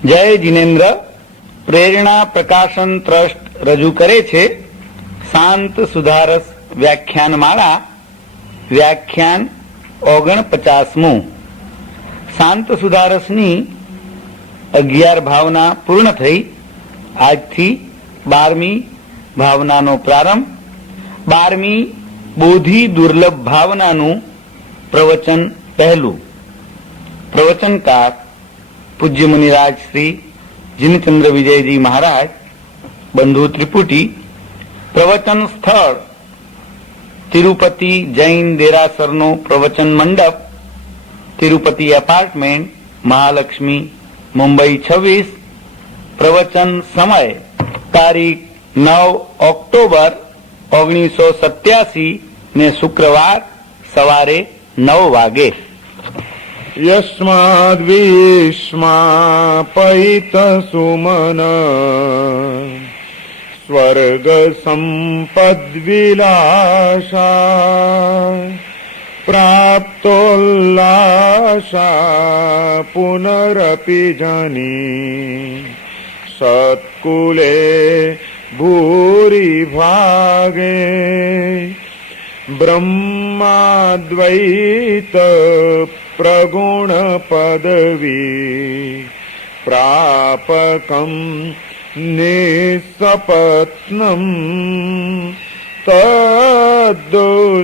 જય જિનેન્દ્ર પ્રેરણા પ્રકાશન ટ્રસ્ટ રજૂ કરે છે શાંત સુધારસ વ્યાખ્યાનમાળા વ્યાખ્યાન 49મું। શાંત સુધારસની 11 ભાવના પૂર્ણ થઈ। આજથી 12મી ભાવનાનો પ્રારંભ। 12મી બોધિ દુર્લભ ભાવનાનું પ્રવચન પહેલું। પ્રવચનકાર પૂજ્ય મુનિરાજ શ્રી જીનચંદ્ર વિજયજી મહારાજ, બંધુ ત્રિપુટી। પ્રવચન સ્થળ તિરુપતિ જૈન દેરાસરનો પ્રવચન મંડપ, તિરુપતિ એપાર્ટમેન્ટ, મહાલક્ષ્મી, મુંબઈ 26। પ્રવચન સમય તારીખ 9 ઓક્ટોબર 1987 ને શુક્રવાર સવારે 9 વાગે। યસ્માદ્વિષ્માપયિત સુમન સ્વર્ગ સંપદ્વિલાસા પ્રાપ્તોલ્લાસા પુનરપિ જની સત્કુલે ભૂરી ભાગે બ્રહ્માદ્વૈત પ્રગુણ પદવી પ્રાપકમ નિસપત્નમ તદ્દુષ્પ્રાપમ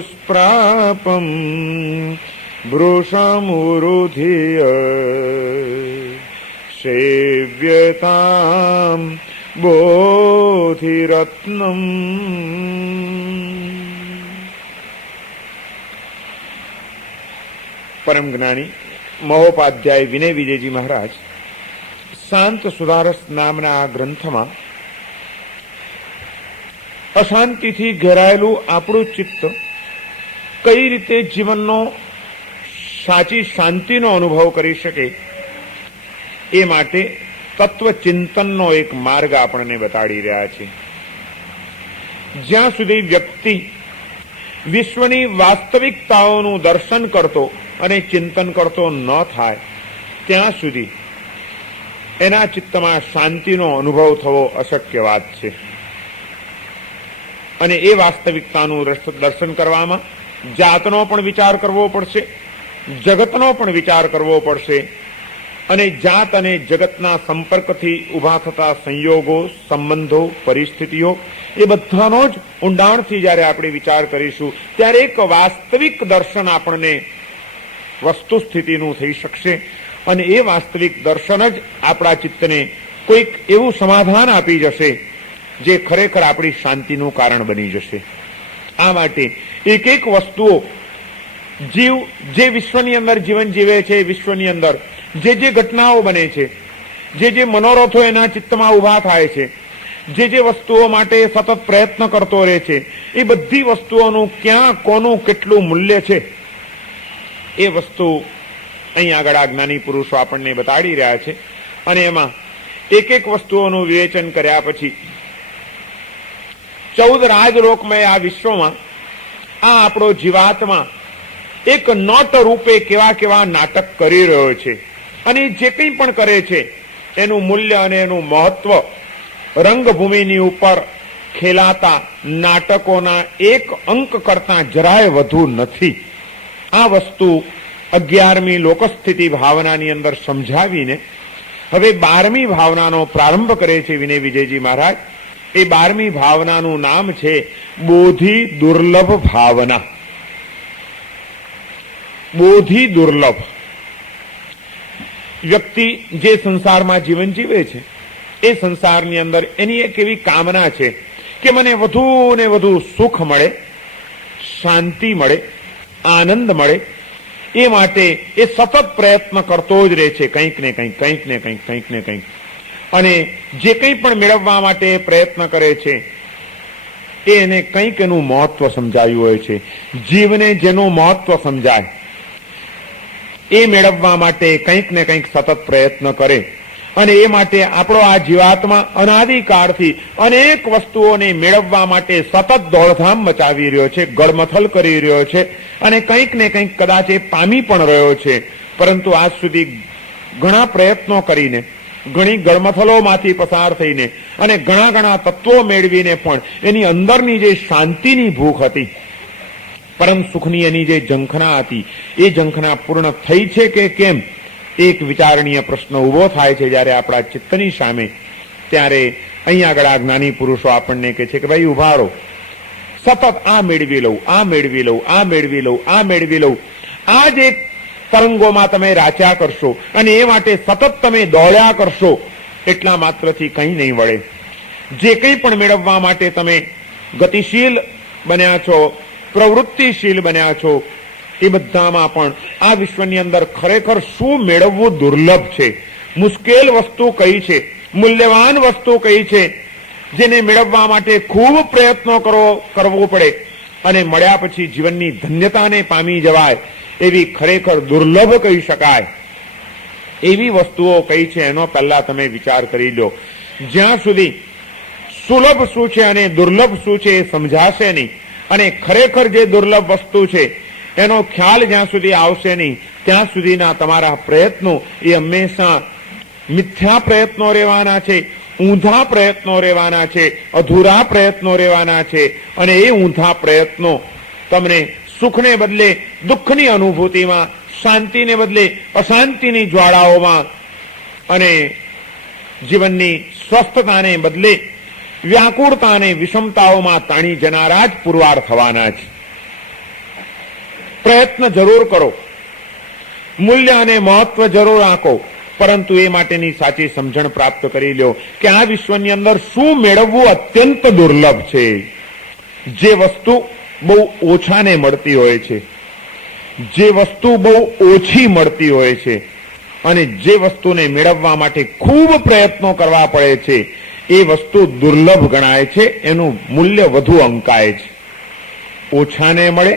વૃષમુરુધિય સેવ્યતામ બોધિરત્નમ। પરમ જ્ઞાની મહોપાધ્યાય વિનય વિજયજી મહારાજ શાંત સુધારસ નામના આ ગ્રંથમાં અશાંતિથી ઘેરાયેલું આપણું ચિત્ત કઈ રીતે જીવનનો સાચી શાંતિનો અનુભવ કરી શકે એ માટે તત્વચિંતનનો એક માર્ગ આપણને બતાડી રહ્યા છે। જ્યાં સુધી વ્યક્તિ વિશ્વની વાસ્તવિકતાઓનું દર્શન કરતો અને ચિંતન કરતો ન થાય ત્યાં સુધી એના ચિત્તમાં શાંતિનો અનુભવ થવો અશક્ય વાત છે। અને એ વાસ્તવિકતાનું દર્શન કરવામાં જાતનો પણ વિચાર કરવો પડશે, જગતનો પણ વિચાર કરવો પડશે, અને જાત અને જગતના સંપર્કથી ઉભા થતા સંયોગો, સંબંધો, પરિસ્થિતિઓ એ બધાનો જ ઊંડાણથી જ્યારે આપણે વિચાર કરીશું ત્યારે એક વાસ્તવિક દર્શન આપણને વસ્તુ સ્થિતિનું થઈ શકશે। અને એ વાસ્તવિક દર્શન જ આપણા ચિત્તને કોઈક એવું સમાધાન આપી જશે જે ખરેખર આપણી શાંતિનું કારણ બની જશે। આ માટે એક એક વસ્તુઓ જીવ જે વિશ્વની અંદર જીવન જીવે છે, વિશ્વની અંદર જે જે ઘટનાઓ બને છે, જે જે મનોરથો એના ચિત્તમાં ઉભા થાય છે, જે જે વસ્તુઓ માટે સતત પ્રયત્ન કરતો રહે છે, એ બધી વસ્તુઓનું ક્યાં કોનું કેટલું મૂલ્ય છે એ વસ્તુ અહીં આગળ આ જ્ઞાની પુરુષો આપણને બતાડી રહ્યા છે। અને એમાં એક એક વસ્તુઓનું વિવેચન કર્યા પછી 14 રાજલોકમય આ વિશ્વમાં આ આપણો જીવાત્મા એક નટ રૂપે કેવા કેવા નાટક કરી રહ્યો છે, અને જે કંઈ પણ કરે છે એનું મૂલ્ય અને એનું મહત્વ રંગભૂમિની ઉપર ખેલાતા નાટકોના એક અંક કરતા જરાય વધુ નથી। આ વસ્તુ 11મી લોકસ્થિતિ ભાવનાની અંદર સમજાવીને હવે 12મી ભાવનાનો પ્રારંભ કરે છે વિનય વિજયજી મહારાજ। એ 12મી ભાવનાનું નામ છે બોધિ દુર્લભ ભાવના। બોધિ દુર્લભ વ્યક્તિ જે સંસારમાં જીવન જીવે છે એ સંસારની અંદર એની એક એવી કામના છે કે મને વધુ ને વધુ સુખ મળે, શાંતિ મળે, આનંદ મળે। એ માટે એ સતત પ્રયત્ન કરતો જ રહે છે, કંઈક ને કંઈક, કંઈક ને કંઈક, કંઈક ને કંઈક। અને જે કંઈ પણ મેળવવા માટે પ્રયત્ન કરે છે એને કંઈક એનું મહત્વ સમજાયું હોય છે। જીવને જેનું મહત્વ સમજાય એ મેળવવા માટે કંઈક ને કંઈક સતત પ્રયત્ન કરે। અને એ માટે આપણો આ જીવાત્મા અનાદિકાળથી અનેક વસ્તુઓને મેળવવા માટે સતત દોડધામ મચાવી રહ્યો છે, ગળમથલ કરી રહ્યો છે, અને કંઈક ને કંઈક કદાચ એ પામી પણ રહ્યો છે। પરંતુ આજ સુધી ઘણા પ્રયત્નો કરીને ઘણી ગળમથલોમાંથી પસાર થઈને અને ઘણા ઘણા તત્વો મેળવીને પણ એની અંદરની જે શાંતિની ભૂખ હતી, પરમ સુખની એની જે ઝંખના હતી, એ ઝંખના પૂર્ણ થઈ છે કે કેમ, એક વિચારણીય પ્રશ્ન ઉભો થાય છે જ્યારે આપણા ચિત્તની સામે. ત્યારે અહીં આગળ આ જ્ઞાની પુરુષો આપણને કહે છે કે ભાઈ ઉભા રહો, સતત આ મેળવી લઉં, આ મેળવી લઉં, આ મેળવી લઉં, આ મેળવી લઉં, આ જે તરંગોમાં તમે રાચ્યા કરશો અને એ માટે સતત તમે દોડ્યા કરશો, એટલા માત્રથી કંઈ નહીં વળે. જે કંઈ પણ મેળવવા માટે તમે ગતિશીલ બન્યા છો, પ્રવૃત્તિશીલ બન્યા છો, એ બધામાં પણ આ વિશ્વની અંદર ખરેખર શું મેળવવું દુર્લભ છે, મુશ્કેલ વસ્તુ કઈ છે, મૂલ્યવાન વસ્તુ કઈ છે, જેને મેળવવા માટે ખૂબ પ્રયત્નો કરવો પડે અને મળ્યા પછી જીવનની ધન્યતાને પામી જવાય એવી ખરેખર દુર્લભ કહી શકાય એવી વસ્તુઓ કઈ છે, એનો પહેલા તમે વિચાર કરી લો. જ્યાં સુધી સુલભ શું છે અને દુર્લભ શું છે એ સમજાશે નહીં અને ખરેખર જે દુર્લભ વસ્તુ છે એનો ખ્યાલ જ્યાં સુધી આવશે નહીં, ત્યાં સુધીના તમારા પ્રયત્નો એ હંમેશા મિથ્યા પ્રયત્નો રહેવાના છે, ઊંધા પ્રયત્નો રહેવાના છે, અધૂરા પ્રયત્નો રહેવાના છે. અને એ ઊંધા પ્રયત્નો તમને સુખને બદલે દુઃખની અનુભૂતિમાં, શાંતિને બદલે અશાંતિની જ્વાળાઓમાં અને જીવનની સ્વસ્થતાને બદલે વ્યાકુળતા અને વિષમતાઓમાં તાણી જનારા જ પુરવાર થવાના છે. પ્રયત્ન જરૂર કરો, મૂલ્ય અને મહત્વ જરૂર આંકો, પરંતુ એ માટેની સાચી સમજણ પ્રાપ્ત કરી લો કે આ વિશ્વની અંદર શું મેળવવું અત્યંત દુર્લભ છે. જે વસ્તુ બહુ ઓછાને મળતી હોય છે, જે વસ્તુ બહુ ઓછી મળતી હોય છે અને જે વસ્તુને મેળવવા માટે ખૂબ પ્રયત્નો કરવા પડે છે, એ વસ્તુ દુર્લભ ગણાય છે, એનું મૂલ્ય વધુ અંકાય છે. ઓછાને મળે,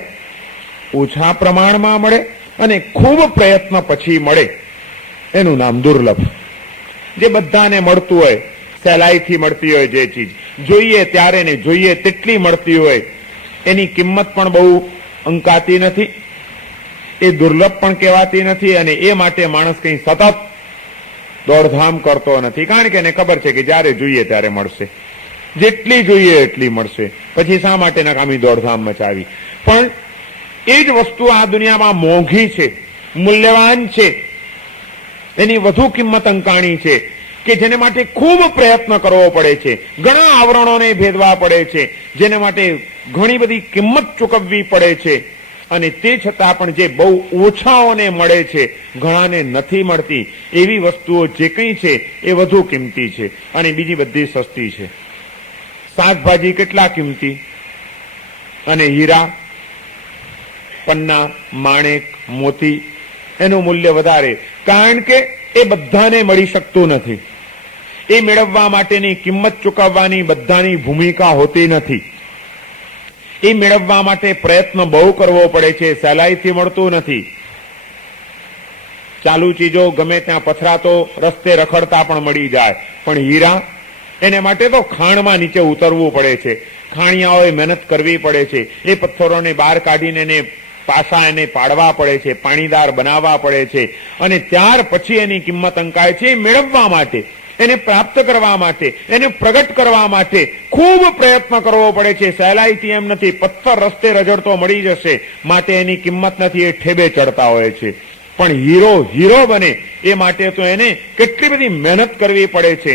ઓછા પ્રમાણમાં મળે અને ખૂબ પ્રયત્ન પછી મળે, એનું નામ દુર્લભ. જે બધાને મળતું હોય, સહેલાઈથી મળતી હોય, જે ચીજ જોઈએ ત્યારે ને જોઈએ તેટલી મળતી હોય, એની કિંમત પણ બહુ અંકાતી નથી, એ દુર્લભ પણ કહેવાતી નથી અને એ માટે માણસ કંઈ સતત દોડધામ કરતો નથી, કારણ કે એને ખબર છે કે જ્યારે જોઈએ ત્યારે મળશે, જેટલી જોઈએ એટલી મળશે, પછી શા માટે નકામી દોડધામ મચાવી. પણ એ જ વસ્તુ આ દુનિયામાં મોંઘી છે, મૂલ્યવાન છે, એની વધુ કિંમત અંકાણી છે કે જેને માટે ખૂબ પ્રયત્ન કરવો પડે છે, ઘણા આવરણોને ભેદવા પડે છે, જેને માટે ઘણી બધી કિંમત ચૂકવવી પડે છે અને તે છતાં પણ જે બહુ ઓછાઓને મળે છે, ઘણાને નથી મળતી, એવી વસ્તુઓ જે કંઈ છે એ વધુ કિંમતી છે અને બીજી બધી સસ્તી છે. શાકભાજી કેટલા કિંમતી અને હીરા, પન્ના, માણેક, મોતી, એનું મૂલ્ય વધારે, કારણ કે એ બધાને મળી શકતું નથી. એ મેળવવા માટેની કિંમત ચૂકવવાની બધાની ભૂમિકા હોતી નથી. એ મેળવવા માટે પ્રયત્ન બહુ કરવો પડે છે, સહેલાઈથી મળતું નથી. ચાલુ ચીજો ગમે ત્યાં પથરાતો રસ્તે રખડતા પણ મળી જાય, પણ હીરા, એને માટે તો ખાણમાં નીચે ઉતરવું પડે છે, ખાણિયાઓએ મહેનત કરવી પડે છે, એ પથ્થરોને બહાર કાઢીને એને પાસા એને પાડવા પડે છે, પાણીદાર બનાવવા પડે છે અને ત્યાર પછી એની કિંમત અંકાય છે. મેળવવા માટે, એને પ્રાપ્ત કરવા માટે, એને પ્રગટ કરવા માટે ખૂબ પ્રયત્ન કરવો પડે છે, સહેલાઈથી એમ નથી. પથ્થર રસ્તે રજડતો મળી જશે માટે એની કિંમત નથી, એ ઠેબે ચડતા હોય છે. પણ હીરો બને એ માટે તો એને કેટલી બધી મહેનત કરવી પડે છે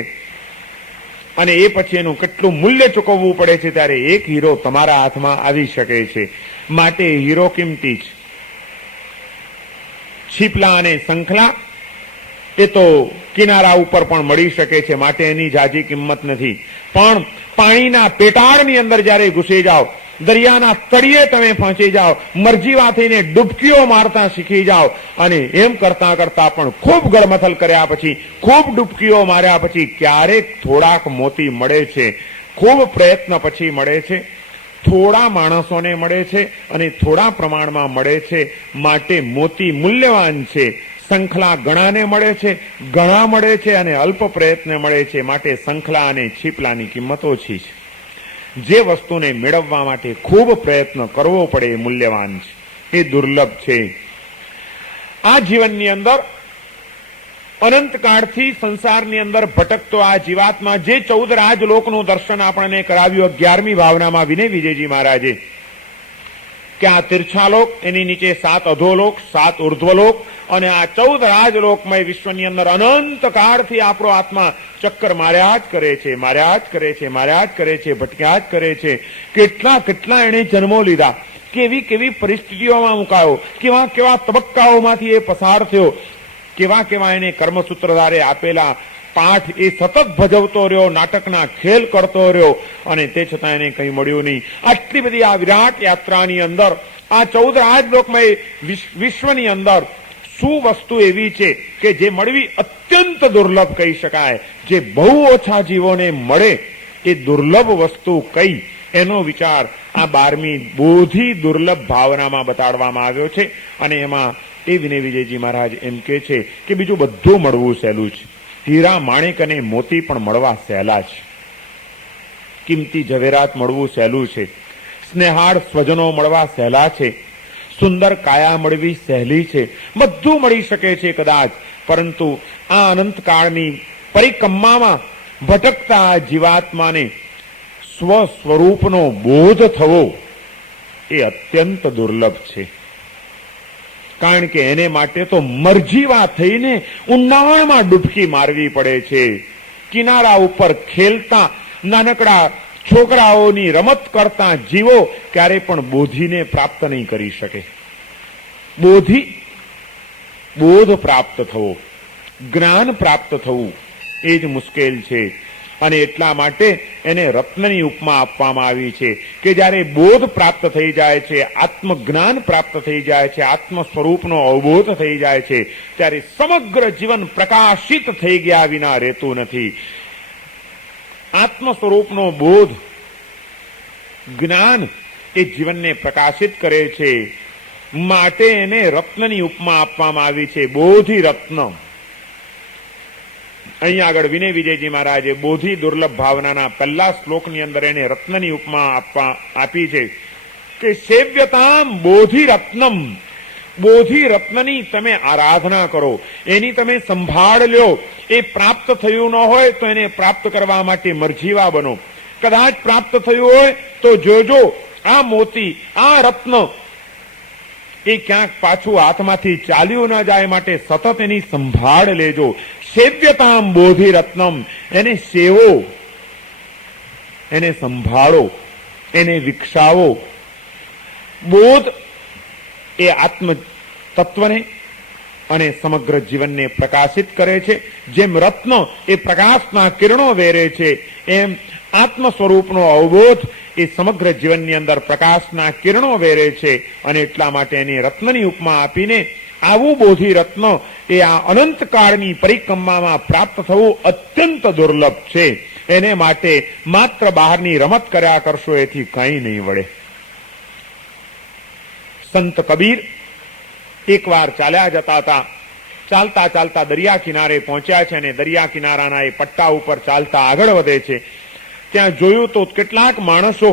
અને એ પછી એનું કેટલું મૂલ્ય ચૂકવવું પડે છે, ત્યારે એક હીરો તમારા હાથમાં આવી શકે છે. માટે હીરો કિંમતી છે. છીપલા અને શંખલા એ તો કિનારા ઉપર પણ મળી શકે છે, માટે એની જાજી કિંમત નથી. પણ પાણીના પેટાળની અંદર જ્યારે ઘૂસી જાઓ, દરિયાના તળિયે તમે પહોંચી જાઓ, મરજીવા થઈને ડૂબકીઓ મારતા શીખી જાઓ અને એમ કરતા કરતા પણ ખૂબ ગળમથલ કર્યા પછી, ખૂબ ડૂબકીઓ માર્યા પછી ક્યારેક થોડાક મોતી મળે છે. ખૂબ પ્રયત્ન પછી મળે છે, થોડા માણસોને મળે છે અને થોડા પ્રમાણમાં મળે છે, માટે મોતી મૂલ્યવાન છે. શંખલા ઘણાને મળે છે, ઘણા મળે છે અને અલ્પ પ્રયત્ન મળે છે, માટે શંખલા અને છીપલાની કિંમત ઓછી છે. જે વસ્તુને મેળવવા માટે ખૂબ પ્રયત્ન કરવો પડે એ મૂલ્યવાન છે, એ દુર્લભ છે. આ જીવનની અંદર અનંતકાળથી સંસારની અંદર ભટકતો આ જીવાત્મા જે 14 રાજલોકનું દર્શન આપણને કરાવ્યું 11મી ભાવનામાં વિનય વિજયજી મહારાજે, કે આ તીર્છાલોક, એની નીચે 7 અધોલોક, 7 ઉર્ધ્વલોક અને આ 14 રાજલોકમય વિશ્વની અંદર અનંત કાળથી આપણો આત્મા ચક્કર માર્યા જ કરે છે, માર્યા જ કરે છે, માર્યા જ કરે છે, ભટક્યા જ કરે છે. કેટલા કેટલા એણે જન્મો લીધા, કેવી કેવી પરિસ્થિતિઓમાં મુકાયો, કેવા કેવા તબક્કાઓમાંથી એ પસાર થયો, કેવા કેવા એને કર્મસૂત્રધારે આપેલા પાઠ એ સતત ભજવતો રહ્યો, નાટકના ખેલ કરતો રહ્યો, અને તે છતાં એને કંઈ મળ્યું નહીં. આટલી બધી આ વિરાટ યાત્રાની અંદર આ 14 રાજલોકમય વિશ્વની અંદર શું વસ્તુ એવી છે કે જે મળવી અત્યંત દુર્લભ કહી શકાય, જે બહુ ઓછા જીવોને મળે એ દુર્લભ વસ્તુ કઈ, એનો વિચાર આ 12મી બોધિ દુર્લભ ભાવનામાં બતાડવામાં આવ્યો છે. અને એમાં એ વિનય વિજયજી મહારાજ એમ કે છે કે બીજું બધું મળવું સહેલું છે, હીરા માણેક અને મોતી પણ મળવા સહેલા છે, કિંમતી ઝવેરાત મળવું સહેલું છે, સ્નેહાળ સ્વજનો મળવા સહેલા છે, સુંદર કાયા મળવી સહેલી છે, બધું મળી શકે છે કદાચ, પરંતુ આ અનંતકાળની પરિક્રમામાં ભટકતા જીવાત્માને સ્વ સ્વરૂપનો બોધ થવો એ અત્યંત દુર્લભ છે. કારણ કે એને માટે તો મરજીવા થઈને ઊંડાણમાં ડૂબકી મારવી પડે છે. કિનારા ઉપર ખેલતા નાનકડા છોકરાઓની રમત કરતા જીવો ક્યારે પણ બોધિને પ્રાપ્ત નહીં કરી શકે. બોધ પ્રાપ્ત થવો, જ્ઞાન પ્રાપ્ત થવું એ જ મુશ્કેલ છે. અને એટલા માટે એને રત્નની ઉપમા આપવામાં આવી છે કે જ્યારે બોધ પ્રાપ્ત થઈ જાય છે, આત્મજ્ઞાન પ્રાપ્ત થઈ જાય છે, આત્મ સ્વરૂપનો અવબોધ થઈ જાય છે, ત્યારે સમગ્ર જીવન પ્રકાશિત થઈ ગયા વિના રહેતું નથી. આત્મ સ્વરૂપનો બોધ, જ્ઞાન એ જીવનને પ્રકાશિત કરે છે. માટે એને રત્નની ઉપમા આપવામાં આવી છે, બોધિ રત્ન. અહીં આગળ વિનય વિજયજી મહારાજે બોધિ દુર્લભ ભાવનાના પહેલા શ્લોકની અંદર એને રત્નની ઉપમા આપી છે કે સેવ્યતામ બોધિ રત્નમ. બોધિ રત્નની તમે આરાધના કરો, એની તમે સંભાળ લ્યો. એ પ્રાપ્ત થયું ન હોય તો એને પ્રાપ્ત કરવા માટે મરજીવા બનો. કદાચ પ્રાપ્ત થયું હોય તો જોજો આ મોતી, આ રત્ન એ ક્યાંક પાછું હાથમાંથી ચાલ્યું ન જાય, માટે સતત એની સંભાળ લેજો. સેવ્યતામ બોધિ રત્નમ, એને સેવો, એને સંભાળો, એને વિકસાવો. બોધ એ આત્મ તત્વને અને સમગ્ર જીવનને પ્રકાશિત કરે છે. જેમ રત્ન એ પ્રકાશના કિરણો વેરે છે, એમ આત્મ સ્વરૂપનો અવબોધ એ સમગ્ર જીવનની અંદર પ્રકાશના કિરણો વેરે છે. અને એટલા માટે એની રત્નની ઉપમા આપીને આવું બોધિ રત્ન એ આ અનંતકાળની પરિક્રમામાં પ્રાપ્ત થવું અત્યંત દુર્લભ છે. એને માટે માત્ર બહારની રમત કર્યા કરશો એથી કંઈ નહીં વળે. સંત કબીર એકવાર ચાલ્યા જતા હતા, ચાલતા ચાલતા દરિયા કિનારે પહોંચ્યા છે અને દરિયા કિનારાના એ પટ્ટા ઉપર ચાલતા આગળ વધે છે. ત્યાં જોયું તો કેટલાક માણસો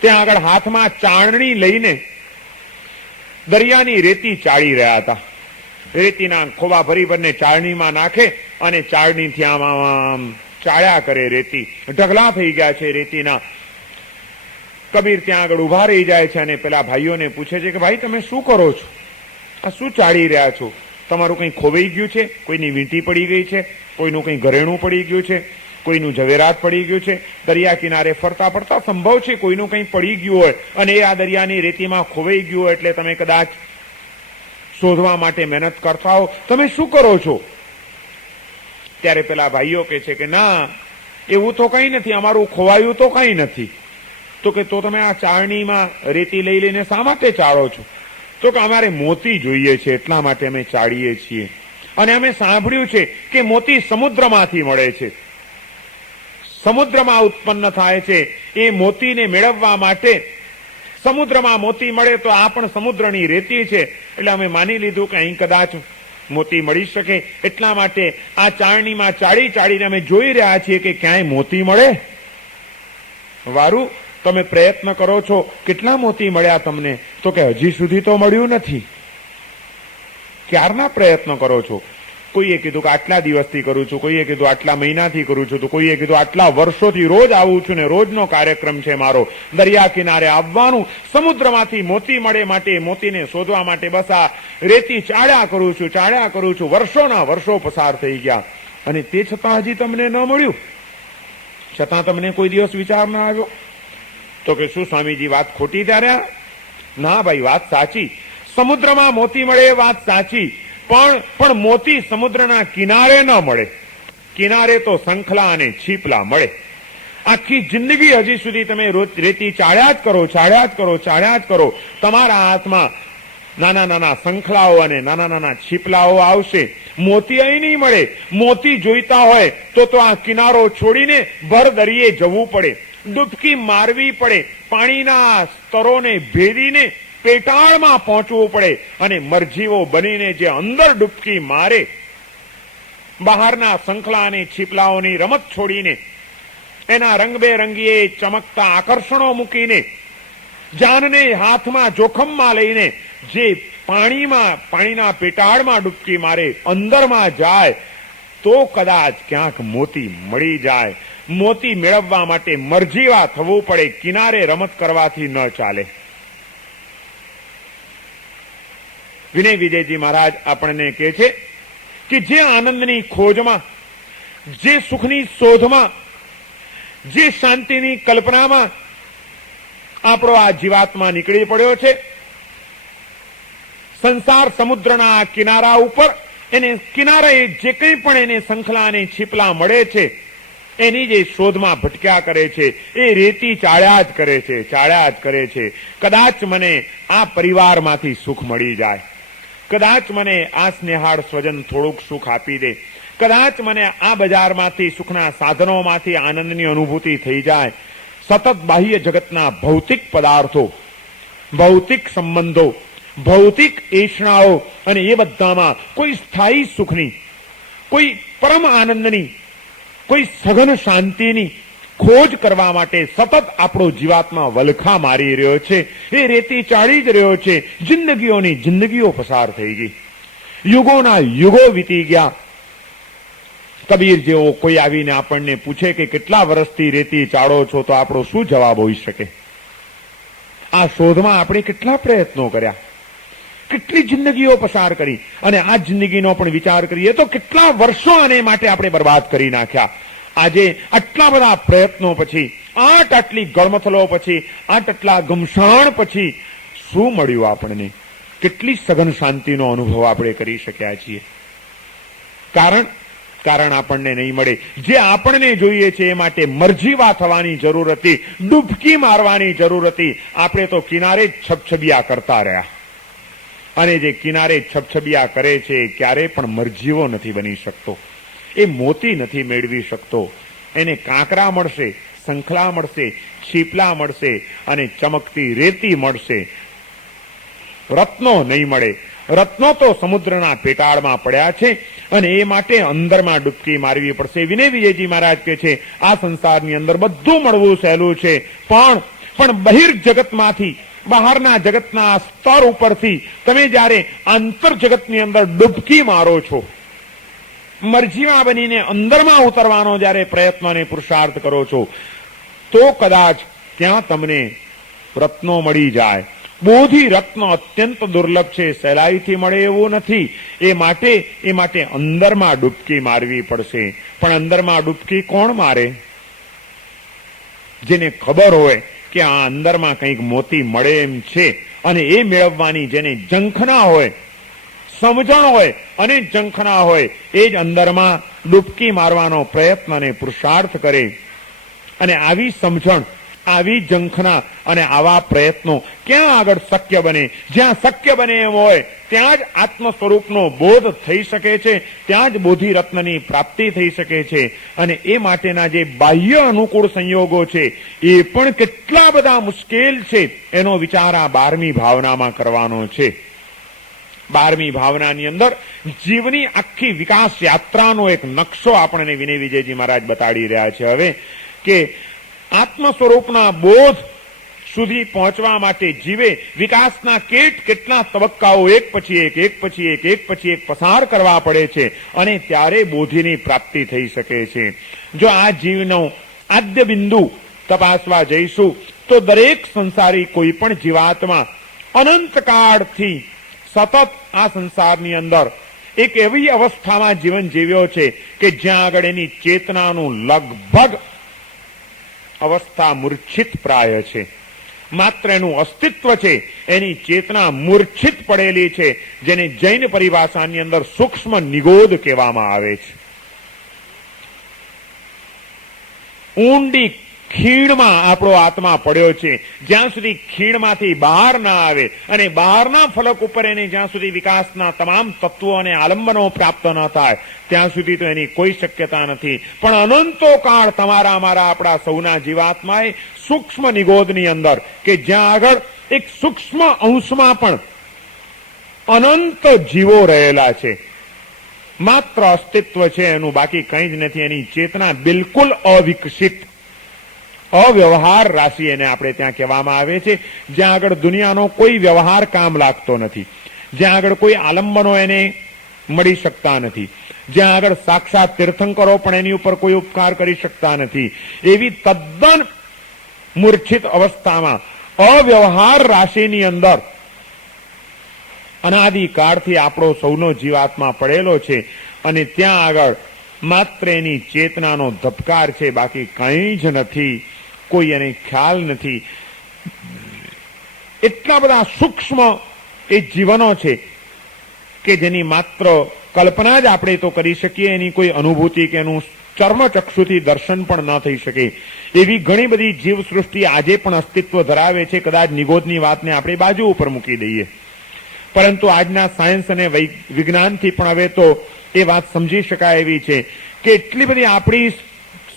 ત્યાં આગળ હાથમાં ચાળણી લઈને દરિયાની રેતી ચાળી રહ્યા હતા. રેતીના ખોબા ભરી ભરીને ચાળણીમાં નાખે અને ચાળણીથી આમ ચાળ્યા કરે. રેતી ઢગલા થઈ ગયા છે રેતીના. કબીર ત્યાં આગળ ઉભા રહી જાય છે અને પેલા ભાઈઓને પૂછે છે કે ભાઈ તમે શું કરો છો? આ શું ચાળી રહ્યા છો? તમારું કંઈ ખોવાઈ ગયું છે? કોઈની વીંટી પડી ગઈ છે? કોઈનું કંઈ ઘરેણું પડી ગયું છે? કોઈનું ઝવેરાત પડી ગયું છે? દરિયા કિનારે ફરતા ફરતા સંભવ છે કોઈનું કંઈ પડી ગયું હોય અને એ આ દરિયાની રેતીમાં ખોવાઈ ગયું હોય, એટલે તમે કદાચ શોધવા માટે મહેનત કરતા હો. તમે શું કરો છો? ત્યારે પેલા ભાઈઓ કહે છે કે ના, એવું તો કંઈ નથી, અમારું ખોવાયું તો કંઈ નથી. તો કે તો તમે આ ચાળણીમાં રેતી લઈ લઈને શા માટે ચાળો છો? તો કે અમારે મોતી જોઈએ છે એટલા માટે અમે ચાળીએ છીએ. અને અમે સાંભળ્યું છે કે મોતી સમુદ્રમાંથી મળે છે, સમુદ્રમાં ઉત્પન્ન થાય છે. એ મોતીને મેળવવા માટે સમુદ્રમાં મોતી મળે તો આ પણ સમુદ્રની રેતી છે, એટલે અમે માની લીધું કે અહીં કદાચ મોતી મળી શકે. એટલા માટે આ ચાળણીમાં ચાળી ચાળીને અમે જોઈ રહ્યા છીએ કે ક્યાંય મોતી મળે. વારું, તમે પ્રયત્ન કરો છો, કેટલા મોતી મળ્યા તમને? તો કે હજી સુધી તો મળ્યું નથી. ક્યારના પ્રયત્ન કરો છો? કોઈએ કીધું કે આટલા દિવસથી કરું છું, કોઈએ કીધું આટલા મહિનાથી કરું છું, તો કોઈએ કીધું આટલા વર્ષોથી રોજ આવું છું ને રોજનો કાર્યક્રમ છે મારો. દરિયા કિનારે આવવાનું, સમુદ્રમાંથી મોતી મળે માટે, મોતીને શોધવા માટે બસ આ રેતી ચાળ્યા કરું છું. વર્ષોના વર્ષો પસાર થઈ ગયા અને તે છતાં હજી તમને ન મળ્યું, છતાં તમને કોઈ દિવસ વિચાર ના આવ્યો? તો કે શું સ્વામીજી વાત ખોટી ત્યારે? ના ભાઈ, વાત સાચી. સમુદ્રમાં મોતી મળે એ વાત સાચી, પણ મોતી સમુદ્રના કિનારે ન મળે. કિનારે તો શંખલા અને છીપલા મળે. આખી જિંદગી હજી સુધી તમે રેતી ચાળ્યા જ કરો. તમારા હાથમાં નાના નાના શંખલાઓ અને નાના નાના છીપલાઓ આવશે, મોતી અહીં નહીં મળે. મોતી જોઈતા હોય તો આ કિનારો છોડીને ભર દરિયે જવું પડે, ડૂબકી મારવી પડે, પાણીના સ્તરોને ભેદીને પેટાળમાં પહોંચવું પડે અને મરજીવો બનીને જે અંદર ડૂબકી મારે, બહારના શંખલા અને છીપલાઓની રમત છોડીને, એના રંગબેરંગીએ ચમકતા આકર્ષણો મૂકીને, જાનને હાથમાં જોખમમાં લઈને જે પાણીના પેટાળમાં ડૂબકી મારે, અંદરમાં જાય તો કદાચ ક્યાંક મોતી મળી જાય. મોતી મેળવવા માટે મરજીવા થવું પડે, કિનારે રમત કરવાથી ન ચાલે. વિનય વિજયજી મહારાજ આપણને કહે છે કે જે આનંદની ખોજમાં, જે સુખની શોધમાં, જે શાંતિની કલ્પનામાં આપણો આ જીવાત્મા નીકળી પડ્યો છે, સંસાર સમુદ્રના કિનારા ઉપર એને કિનારે જે કંઈ પણ એને શંખલા અને છીપલા મળે છે એની જે શોધમાં ભટક્યા કરે છે, એ રેતી ચાળ્યા જ કરે છે. કદાચ મને આ પરિવારમાંથી સુખ મળી જાય, કદાચ મને આ સ્નેહાળ સ્વજન થોડુંક સુખ આપી દે, કદાચ મને આ બજારમાંથી સુખના સાધનોમાંથી આનંદની અનુભૂતિ થઈ જાય. સતત બાહ્ય જગતના ભૌતિક પદાર્થો, ભૌતિક સંબંધો, ભૌતિક એષણાઓ અને એ બધામાં કોઈ સ્થાયી સુખની, કોઈ પરમ આનંદની, કોઈ સઘન શાંતિની ખોજ કરવા માટે સતત આપણો જીવાત્મા વલખા મારી રહ્યો છે. એ રેતી ચાળી જ રહ્યો છે. જિંદગીઓ પસાર થઈ ગઈ, યુગોના યુગો વીતી ગયા. કબીર જેવો કોઈ આવીને આપણને પૂછે કે કેટલા વર્ષથી રેતી ચાળો છો, તો આપણો શું જવાબ હોઈ શકે? આ શોધમાં આપણે કેટલા પ્રયત્નો કર્યા, કેટલી જિંદગીઓ પસાર કરી, અને આ જિંદગીનો પણ વિચાર કરીએ તો કેટલા વર્ષો આને માટે આપણે બરબાદ કરી નાખ્યા. આજે આટલા બધા પ્રયત્નો પછી, આટલી ગળમથલો પછી, આટલા ગમસાણ પછી શું મળ્યું આપણને? કેટલી સઘન શાંતિનો અનુભવ આપણે કરી શક્યા છીએ? કારણ આપણને નહીં મળે. જે આપણને જોઈએ છે એ માટે મરજીવા થવાની જરૂર હતી, ડૂબકી મારવાની જરૂર હતી. આપણે તો કિનારે જ છબછબિયા કરતા રહ્યા, અને જે કિનારે છબછબિયા કરે છે ક્યારે પણ મરજીવો નથી બની શકતો, એ મોતી નથી મેળવી શકતો. એને કાંકરા મળશે, શંખલા મળશે, છીપલા મળશે અને ચમકતી રેતી મળશે, રત્નો નહીં મળે. રત્નો તો સમુદ્રના પેટાળમાં પડ્યા છે અને એ માટે અંદરમાં ડૂબકી મારવી પડશે. વિનય વિજયજી મહારાજ કહે છે આ સંસારની અંદર બધું મળવું સહેલું છે, પણ બહિર્જગતમાંથી, બહારના જગતના સ્તર ઉપરથી તમે જ્યારે આંતર જગતની અંદર ડૂબકી મારો છો, મરજીમાં બનીને અંદરમાં ઉતરવાનો જ્યારે પ્રયત્ન અને પુરુષાર્થ કરો છો, તો કદાચ ત્યાં તમને રત્નો મળી જાય. બોધી રત્ન અત્યંત દુર્લભ છે, સહેલાઈથી મળે એવું નથી. એ માટે અંદરમાં ડૂબકી મારવી પડશે. પણ અંદરમાં ડૂબકી કોણ મારે? જેને ખબર હોય કે આ અંદરમાં કંઈક મોતી મળે એમ છે, અને એ મેળવવાની જેને ઝંખના હોય, સમજણ હોય અને ઝંખના હોય, એ જ અંદરમાં ડૂબકી મારવાનો પ્રયત્ન અને પુરુષાર્થ કરે. અને આવી સમજણ, આવી ઝંખના અને આવા પ્રયત્નો ક્યાં આગળ શક્ય બને? જ્યાં શક્ય બને એમ હોય ત્યાં જ આત્મ સ્વરૂપનો બોધ થઈ શકે છે, ત્યાં જ બોધિ રત્નની પ્રાપ્તિ થઈ શકે છે. અને એ માટેના જે બાહ્ય અનુકૂળ સંયોગો છે એ પણ કેટલા બધા મુશ્કેલ છે, એનો વિચાર આ 12મી ભાવનામાં કરવાનો છે. 12મી ભાવનાની અંદર જીવની આખી વિકાસ યાત્રાનો એક નકશો આપણને વિનય વિજયજી મહારાજ બતાડી રહ્યા છે હવે, કે આત્મ સ્વરૂપના બોધ સુધી પહોંચવા માટે જીવે વિકાસના કેટલા તબક્કાઓ એક પછી એક પસાર કરવા પડે છે અને ત્યારે બોધિની પ્રાપ્તિ થઈ શકે છે. જો આ જીવનો આદ્ય બિંદુ તપાસવા જઈશું તો દરેક સંસારી કોઈ પણ જીવાત્મા અનંતકાળથી સતત આ સંસારની અંદર એક એવી અવસ્થામાં જીવન જીવ્યો છે કે જ્યાં આગળ એની ચેતનાનું લગભગ અવસ્થા મૂર્છિત પ્રાય છે. માત્ર એનું અસ્તિત્વ છે, એની ચેતના મૂર્છિત પડેલી છે, જેને જૈન પરિભાષાની અંદર સૂક્ષ્મ નિગોધ કહેવામાં આવે છે. ઊંડી ખીણમાં આપણો આત્મા પડ્યો છે. જ્યાં સુધી ખીણમાંથી બહાર ના આવે અને બહારના ફલક ઉપર એને જ્યાં સુધી વિકાસના તમામ તત્વો અને આલંબનો પ્રાપ્ત ન થાય ત્યાં સુધી તો એની કોઈ શક્યતા નથી. પણ અનંતો કાળ તમારા અમારા આપણા સૌના જીવાત્માએ સૂક્ષ્મ નિગોદની અંદર કે જ્યાં આગળ એક સૂક્ષ્મ અંશમાં પણ અનંત જીવો રહેલા છે. માત્ર અસ્તિત્વ છે એનું, બાકી કંઈ જ નથી. એની ચેતના બિલકુલ અવિકસિત અવ્યવહાર રાશિ એને આપણે ત્યાં કહેવામાં આવે છે. જ્યાં આગળ દુનિયાનો કોઈ વ્યવહાર કામ લાગતો નથી, જ્યાં આગળ કોઈ આલંબનો એને મળી શકતા નથી, જ્યાં આગળ સાક્ષાત તીર્થંકરો પણ એની ઉપર કોઈ ઉપકાર કરી શકતા નથી. એવી તદ્દન મૂર્છિત અવસ્થામાં અવ્યવહાર રાશિની અંદર અનાદિકાળથી આપણો સૌનો જીવાત્મા પડેલો છે અને ત્યાં આગળ માત્ર એની ચેતનાનો ધબકાર છે, બાકી કંઈ જ નથી. કોઈ એને ખ્યાલ નથી. એટલા બધા સૂક્ષ્મ એ જીવનો છે કે જેની માત્ર કલ્પના જ આપણે તો કરી શકીએ, એની કોઈ અનુભૂતિ કે એનું ચર્મચક્ષુથી દર્શન પણ ન થઈ શકે. એવી ઘણી બધી જીવ સૃષ્ટિ આજે પણ અસ્તિત્વ ધરાવે છે. કદાચ નિગોદની વાતને આપણે બાજુ ઉપર મૂકી દઈએ, પરંતુ આજના સાયન્સ અને વિજ્ઞાનથી પણ હવે તો એ વાત સમજી શકાય એવી છે કે એટલી બધી આપણી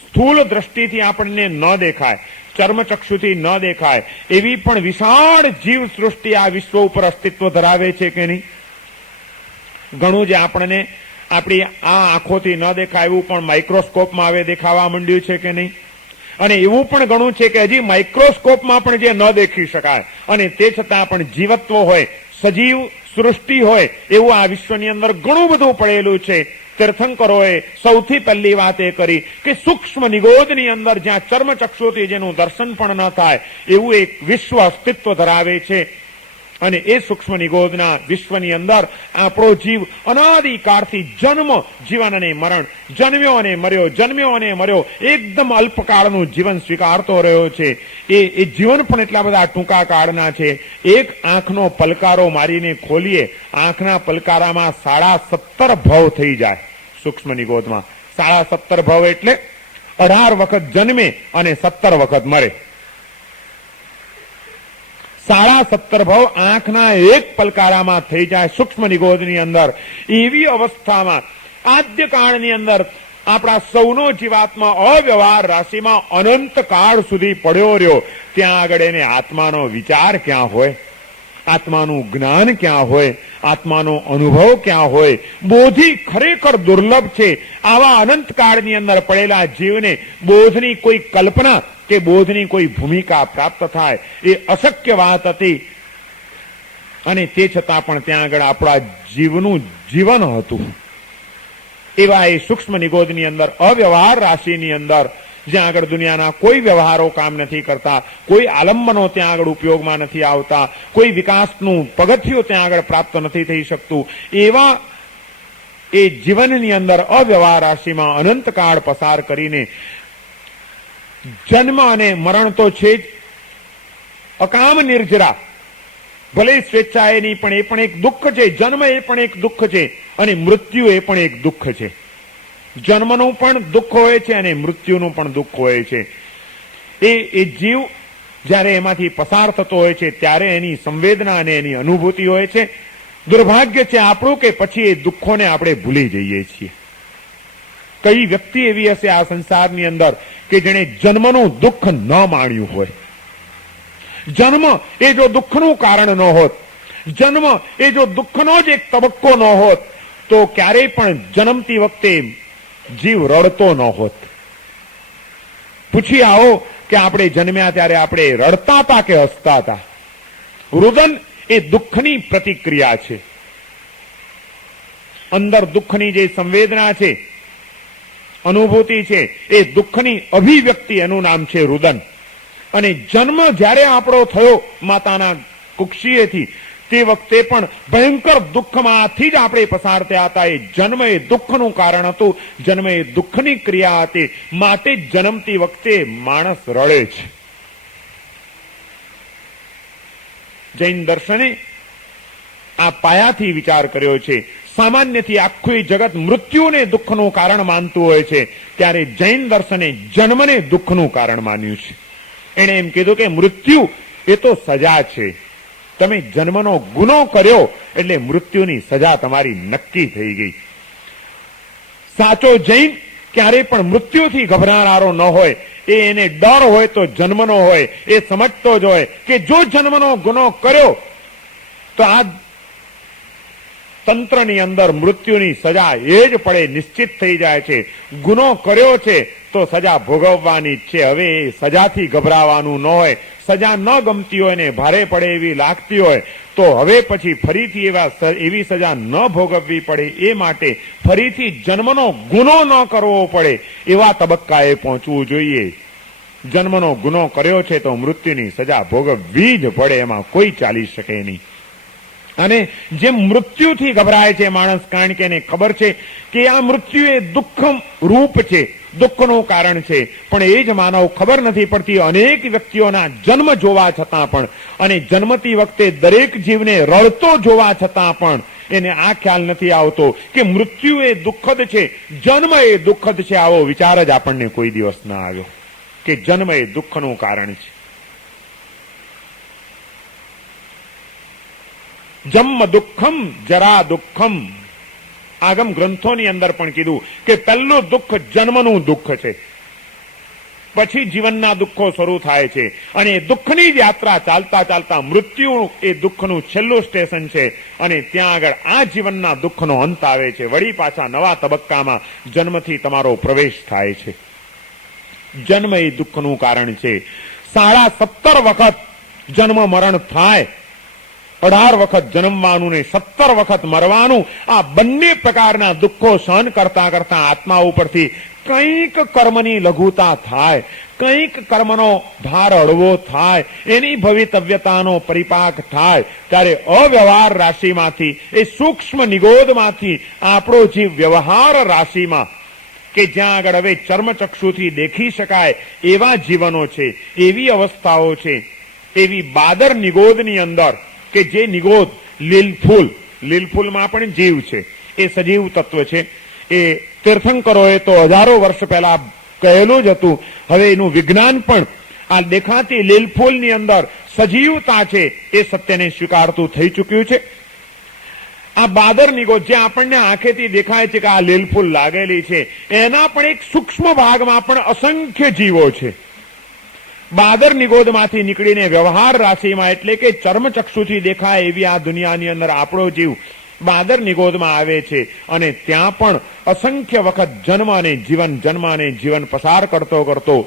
સ્થૂળ દ્રષ્ટિથી આપણને ન દેખાય, ચર્મચક્ષુથી ન દેખાય એવી પણ વિશાળ જીવ સૃષ્ટિ આ વિશ્વ ઉપર અસ્તિત્વ ધરાવે છે કે નહીં? ઘણું જે આપણને આપણી આ આંખોથી ન દેખાય એવું પણ માઇક્રોસ્કોપમાં હવે દેખાવા માંડ્યું છે કે નહીં? અને એવું પણ ઘણું છે કે હજી માઇક્રોસ્કોપમાં પણ જે ન દેખી શકાય અને તે છતાં પણ જીવત્વ હોય, સજીવ સૃષ્ટિ હોય એવું આ વિશ્વની અંદર ઘણું બધું પડેલું છે. તીર્થંકરોએ સૌથી પહેલી વાત એ કરી કે સૂક્ષ્મ નિગોદની અંદર જ્યાં ચર્મચક્ષુથી જેનું દર્શન પણ ન થાય એવું એક વિશ્વ અસ્તિત્વ ધરાવે છે. અને એ સૂક્ષ્મ નિગોદના વિશ્વની અંદર આપણો જીવ અનાદિકાળથી જન્મ, જીવન અને મરણ, જન્મ્યો અને મર્યો, જન્મ્યો અને મર્યો, એકદમ અલ્પકાળનું જીવન સ્વીકારતો રહ્યો છે. એ જીવન પણ એટલા બધા ટૂંકા કાળના છે. એક આંખનો પલકારો મારીને ખોલીએ, આંખના પલકારામાં 17.5 ભવ થઈ જાય. સૂક્ષ્મ નિગોદમાં 17.5 ભવ એટલે 18 વખત જન્મે અને 17 વખત મરે. 17.5 ભવ આંખના એક પલકારામાં થઈ જાય સૂક્ષ્મ નિગોદની અંદર. એવી અવસ્થામાં આદ્યકાળની અંદર આપણા સૌનો જીવાત્મા અવ્યવહાર રાશિમાં અનંત કાળ સુધી પડ્યો રહ્યો. ત્યાં આગળ એને આત્માનો વિચાર ક્યાં હોય, આત્માનું જ્ઞાન ક્યાં હોય, આત્માનો અનુભવ ક્યાં હોય? બોધિ ખરેખર દુર્લભ છે. આવા અનંત કાળની અંદર પડેલા જીવને બોધની કોઈ કલ્પના કે બોધની કોઈ ભૂમિકા પ્રાપ્ત થાય એ અશક્ય વાત હતી. અને તે છતાં પણ ત્યાં આગળ આપણા જીવનું જીવન હતું. એવા એ સૂક્ષ્મ નિગોદની અંદર અવ્યવહાર રાશિની અંદર જ્યાં આગળ દુનિયાના કોઈ વ્યવહારો કામ નથી કરતા, કોઈ આલંબનો ત્યાં આગળ ઉપયોગમાં નથી આવતા, કોઈ વિકાસનું પગથિયું ત્યાં આગળ પ્રાપ્ત નથી થઈ શકતું, એવા એ જીવનની અંદર અવ્યવહાર રાશિમાં અનંતકાળ પસાર કરીને જન્મ અને મરણ તો છે જ, અકામ નિર્જરા ભલે સ્વેચ્છાએ નહીં પણ એ પણ એક દુઃખ છે. જન્મ એ પણ એક દુઃખ છે અને મૃત્યુ એ પણ એક દુઃખ છે. જન્મનું પણ દુઃખ હોય છે અને મૃત્યુનું પણ દુઃખ હોય છે. એ જીવ જ્યારે એમાંથી પસાર થતો હોય છે ત્યારે એની સંવેદના અને એની અનુભૂતિ હોય છે. દુર્ભાગ્ય છે આપણું કે પછી એ દુઃખોને આપણે ભૂલી જઈએ છીએ. કઈ વ્યક્તિ એવી હશે આ સંસારની અંદર કે જેણે જન્મનું દુઃખ ન માણ્યું હોય? જન્મ એ જો દુઃખનું કારણ ન હોત, જન્મ એ જો દુઃખનો જ એક તબક્કો ન હોત તો ક્યારેય પણ જન્મતી વખતે જીવ રડતો ન હોત. પૂછી આવો કે આપણે જન્મ્યા ત્યારે આપણે રડતા હતા કે હસતા હતા. રુદન એ દુઃખની પ્રતિક્રિયા છે. અંદર દુઃખની જે સંવેદના છે, અનુભૂતિ છે, એ દુઃખની અભિવ્યક્તિ, એનું નામ છે રુદન. અને જન્મ જ્યારે આપણો થયો માતાના કુક્ષીએથી, તે વખતે પણ ભયંકર દુઃખમાંથી જ આપણે પસાર થયા હતા. એ જન્મ એ દુઃખનું કારણ હતું, જન્મ એ દુઃખની ક્રિયા હતી. માટે જન્મતી વખતે માણસ રડે છે. જૈન દર્શને આ પાયાથી વિચાર કર્યો છે. સામાન્યથી આખું જગત મૃત્યુને દુઃખનું કારણ માનતું હોય છે, ત્યારે જૈન દર્શને જન્મને દુઃખનું કારણ માન્યું છે. એણે એમ કીધું કે મૃત્યુ એ તો સજા છે. તમે જન્મનો ગુનો કર્યો એટલે મૃત્યુની સજા તમારી નક્કી થઈ ગઈ. સાચો જૈન ક્યારેય પણ મૃત્યુથી ગભરાનારો ન હોય. એને ડર હોય તો જન્મનો હોય. એ સમજતો જ હોય કે જો જન્મનો ગુનો કર્યો તો આ તંત્રની અંદર મૃત્યુની સજા એ જ પડે, નિશ્ચિત થઈ જાય છે. ગુનો કર્યો છે તો સજા ભોગવવાની જ છે. હવે એ સજાથી ગભરાવાનું ન હોય. સજા ન ગમતી હોય ને ભારે પડે એવી લાગતી હોય તો હવે પછી ફરીથી એવી સજા ન ભોગવવી પડે, એ માટે ફરીથી જન્મનો ગુનો ન કરવો પડે એવા તબક્કાએ પહોંચવું જોઈએ. જન્મનો ગુનો કર્યો છે તો મૃત્યુની સજા ભોગવવી જ પડે, એમાં કોઈ ચાલી શકે નહીં. અને જેમ મૃત્યુથી ગભરાય છે માણસ, કારણ કે એને ખબર છે કે આ મૃત્યુ એ દુઃખ રૂપ છે, દુઃખનું કારણ છે, પણ એ જ માનવ ખબર નથી પડતી. અનેક વ્યક્તિઓના જન્મ જોવા છતાં પણ, અને જન્મતી વખતે દરેક જીવને રડતો જોવા છતાં પણ એને આ ખ્યાલ નથી આવતો કે મૃત્યુ એ દુઃખદ છે, જન્મ એ દુઃખદ છે. આવો વિચાર જ આપણને કોઈ દિવસ ના આવ્યો કે જન્મ એ દુઃખનું કારણ છે. જન્મ દુઃખમ જરા દુઃખમ. આગમ ગ્રંથોની અંદર પણ કીધું કે પહેલું દુઃખ જન્મનું દુઃખ છે, પછી જીવનના દુઃખો શરૂ થાય છે. અને દુઃખની જ યાત્રા ચાલતા ચાલતા મૃત્યુ એ દુઃખનું છેલ્લું સ્ટેશન છે. અને ત્યાં આગળ આ જીવનના દુઃખનો અંત આવે છે. વળી પાછા નવા તબક્કામાં જન્મથી તમારો પ્રવેશ થાય છે. જન્મ એ દુઃખનું કારણ છે. 17.5 વખત જન્મ મરણ થાય. 18 વખત જન્મવાનું ને 17 વખત મરવાનું, આ બંને પ્રકારના દુઃખો સહન કરતા કરતા આત્મા ઉપરથી કંઈક કર્મની લઘુતા થાય, કંઈક કર્મનો ભાર હળવો થાય, એની ભવિતવ્યતાનો પરિપાક થાય. ત્યારે અવ્યવહાર રાશિમાંથી, એ સૂક્ષ્મ નિગોદમાંથી આપણો જીવ વ્યવહાર રાશિમાં, કે જ્યાં આગળ હવે ચર્મચક્ષુથી દેખી શકાય એવા જીવનો છે, એવી અવસ્થાઓ છે, એવી બાદર નિગોદની અંદર, કે જે નિગોદ લીલફૂલમાં પણ જીવ છે, એ સજીવ તત્વ છે. એ તીર્થંકરોએ તો હજારો વર્ષ પહેલા કહેલું જ હતું. હવે એનું વિજ્ઞાન પણ આ દેખાતી લીલફૂલની અંદર સજીવતા છે એ સત્યને સ્વીકારતું થઈ ચૂક્યું છે. આ બાદર નિગોદ જે આપણને આંખેથી દેખાય છે કે આ લીલફૂલ લાગેલી છે, એના પણ એક સૂક્ષ્મ ભાગમાં પણ અસંખ્ય જીવો છે. બાદર નિગોદમાંથી નીકળીને વ્યવહાર રાશિમાં, એટલે કે ચર્મચક્ષુથી દેખાય એવી આ દુનિયાની અંદર આપણો જીવ બાદર નિગોદમાં આવે છે. અને ત્યાં પણ અસંખ્ય વખત જન્મ અને જીવન પસાર કરતો કરતો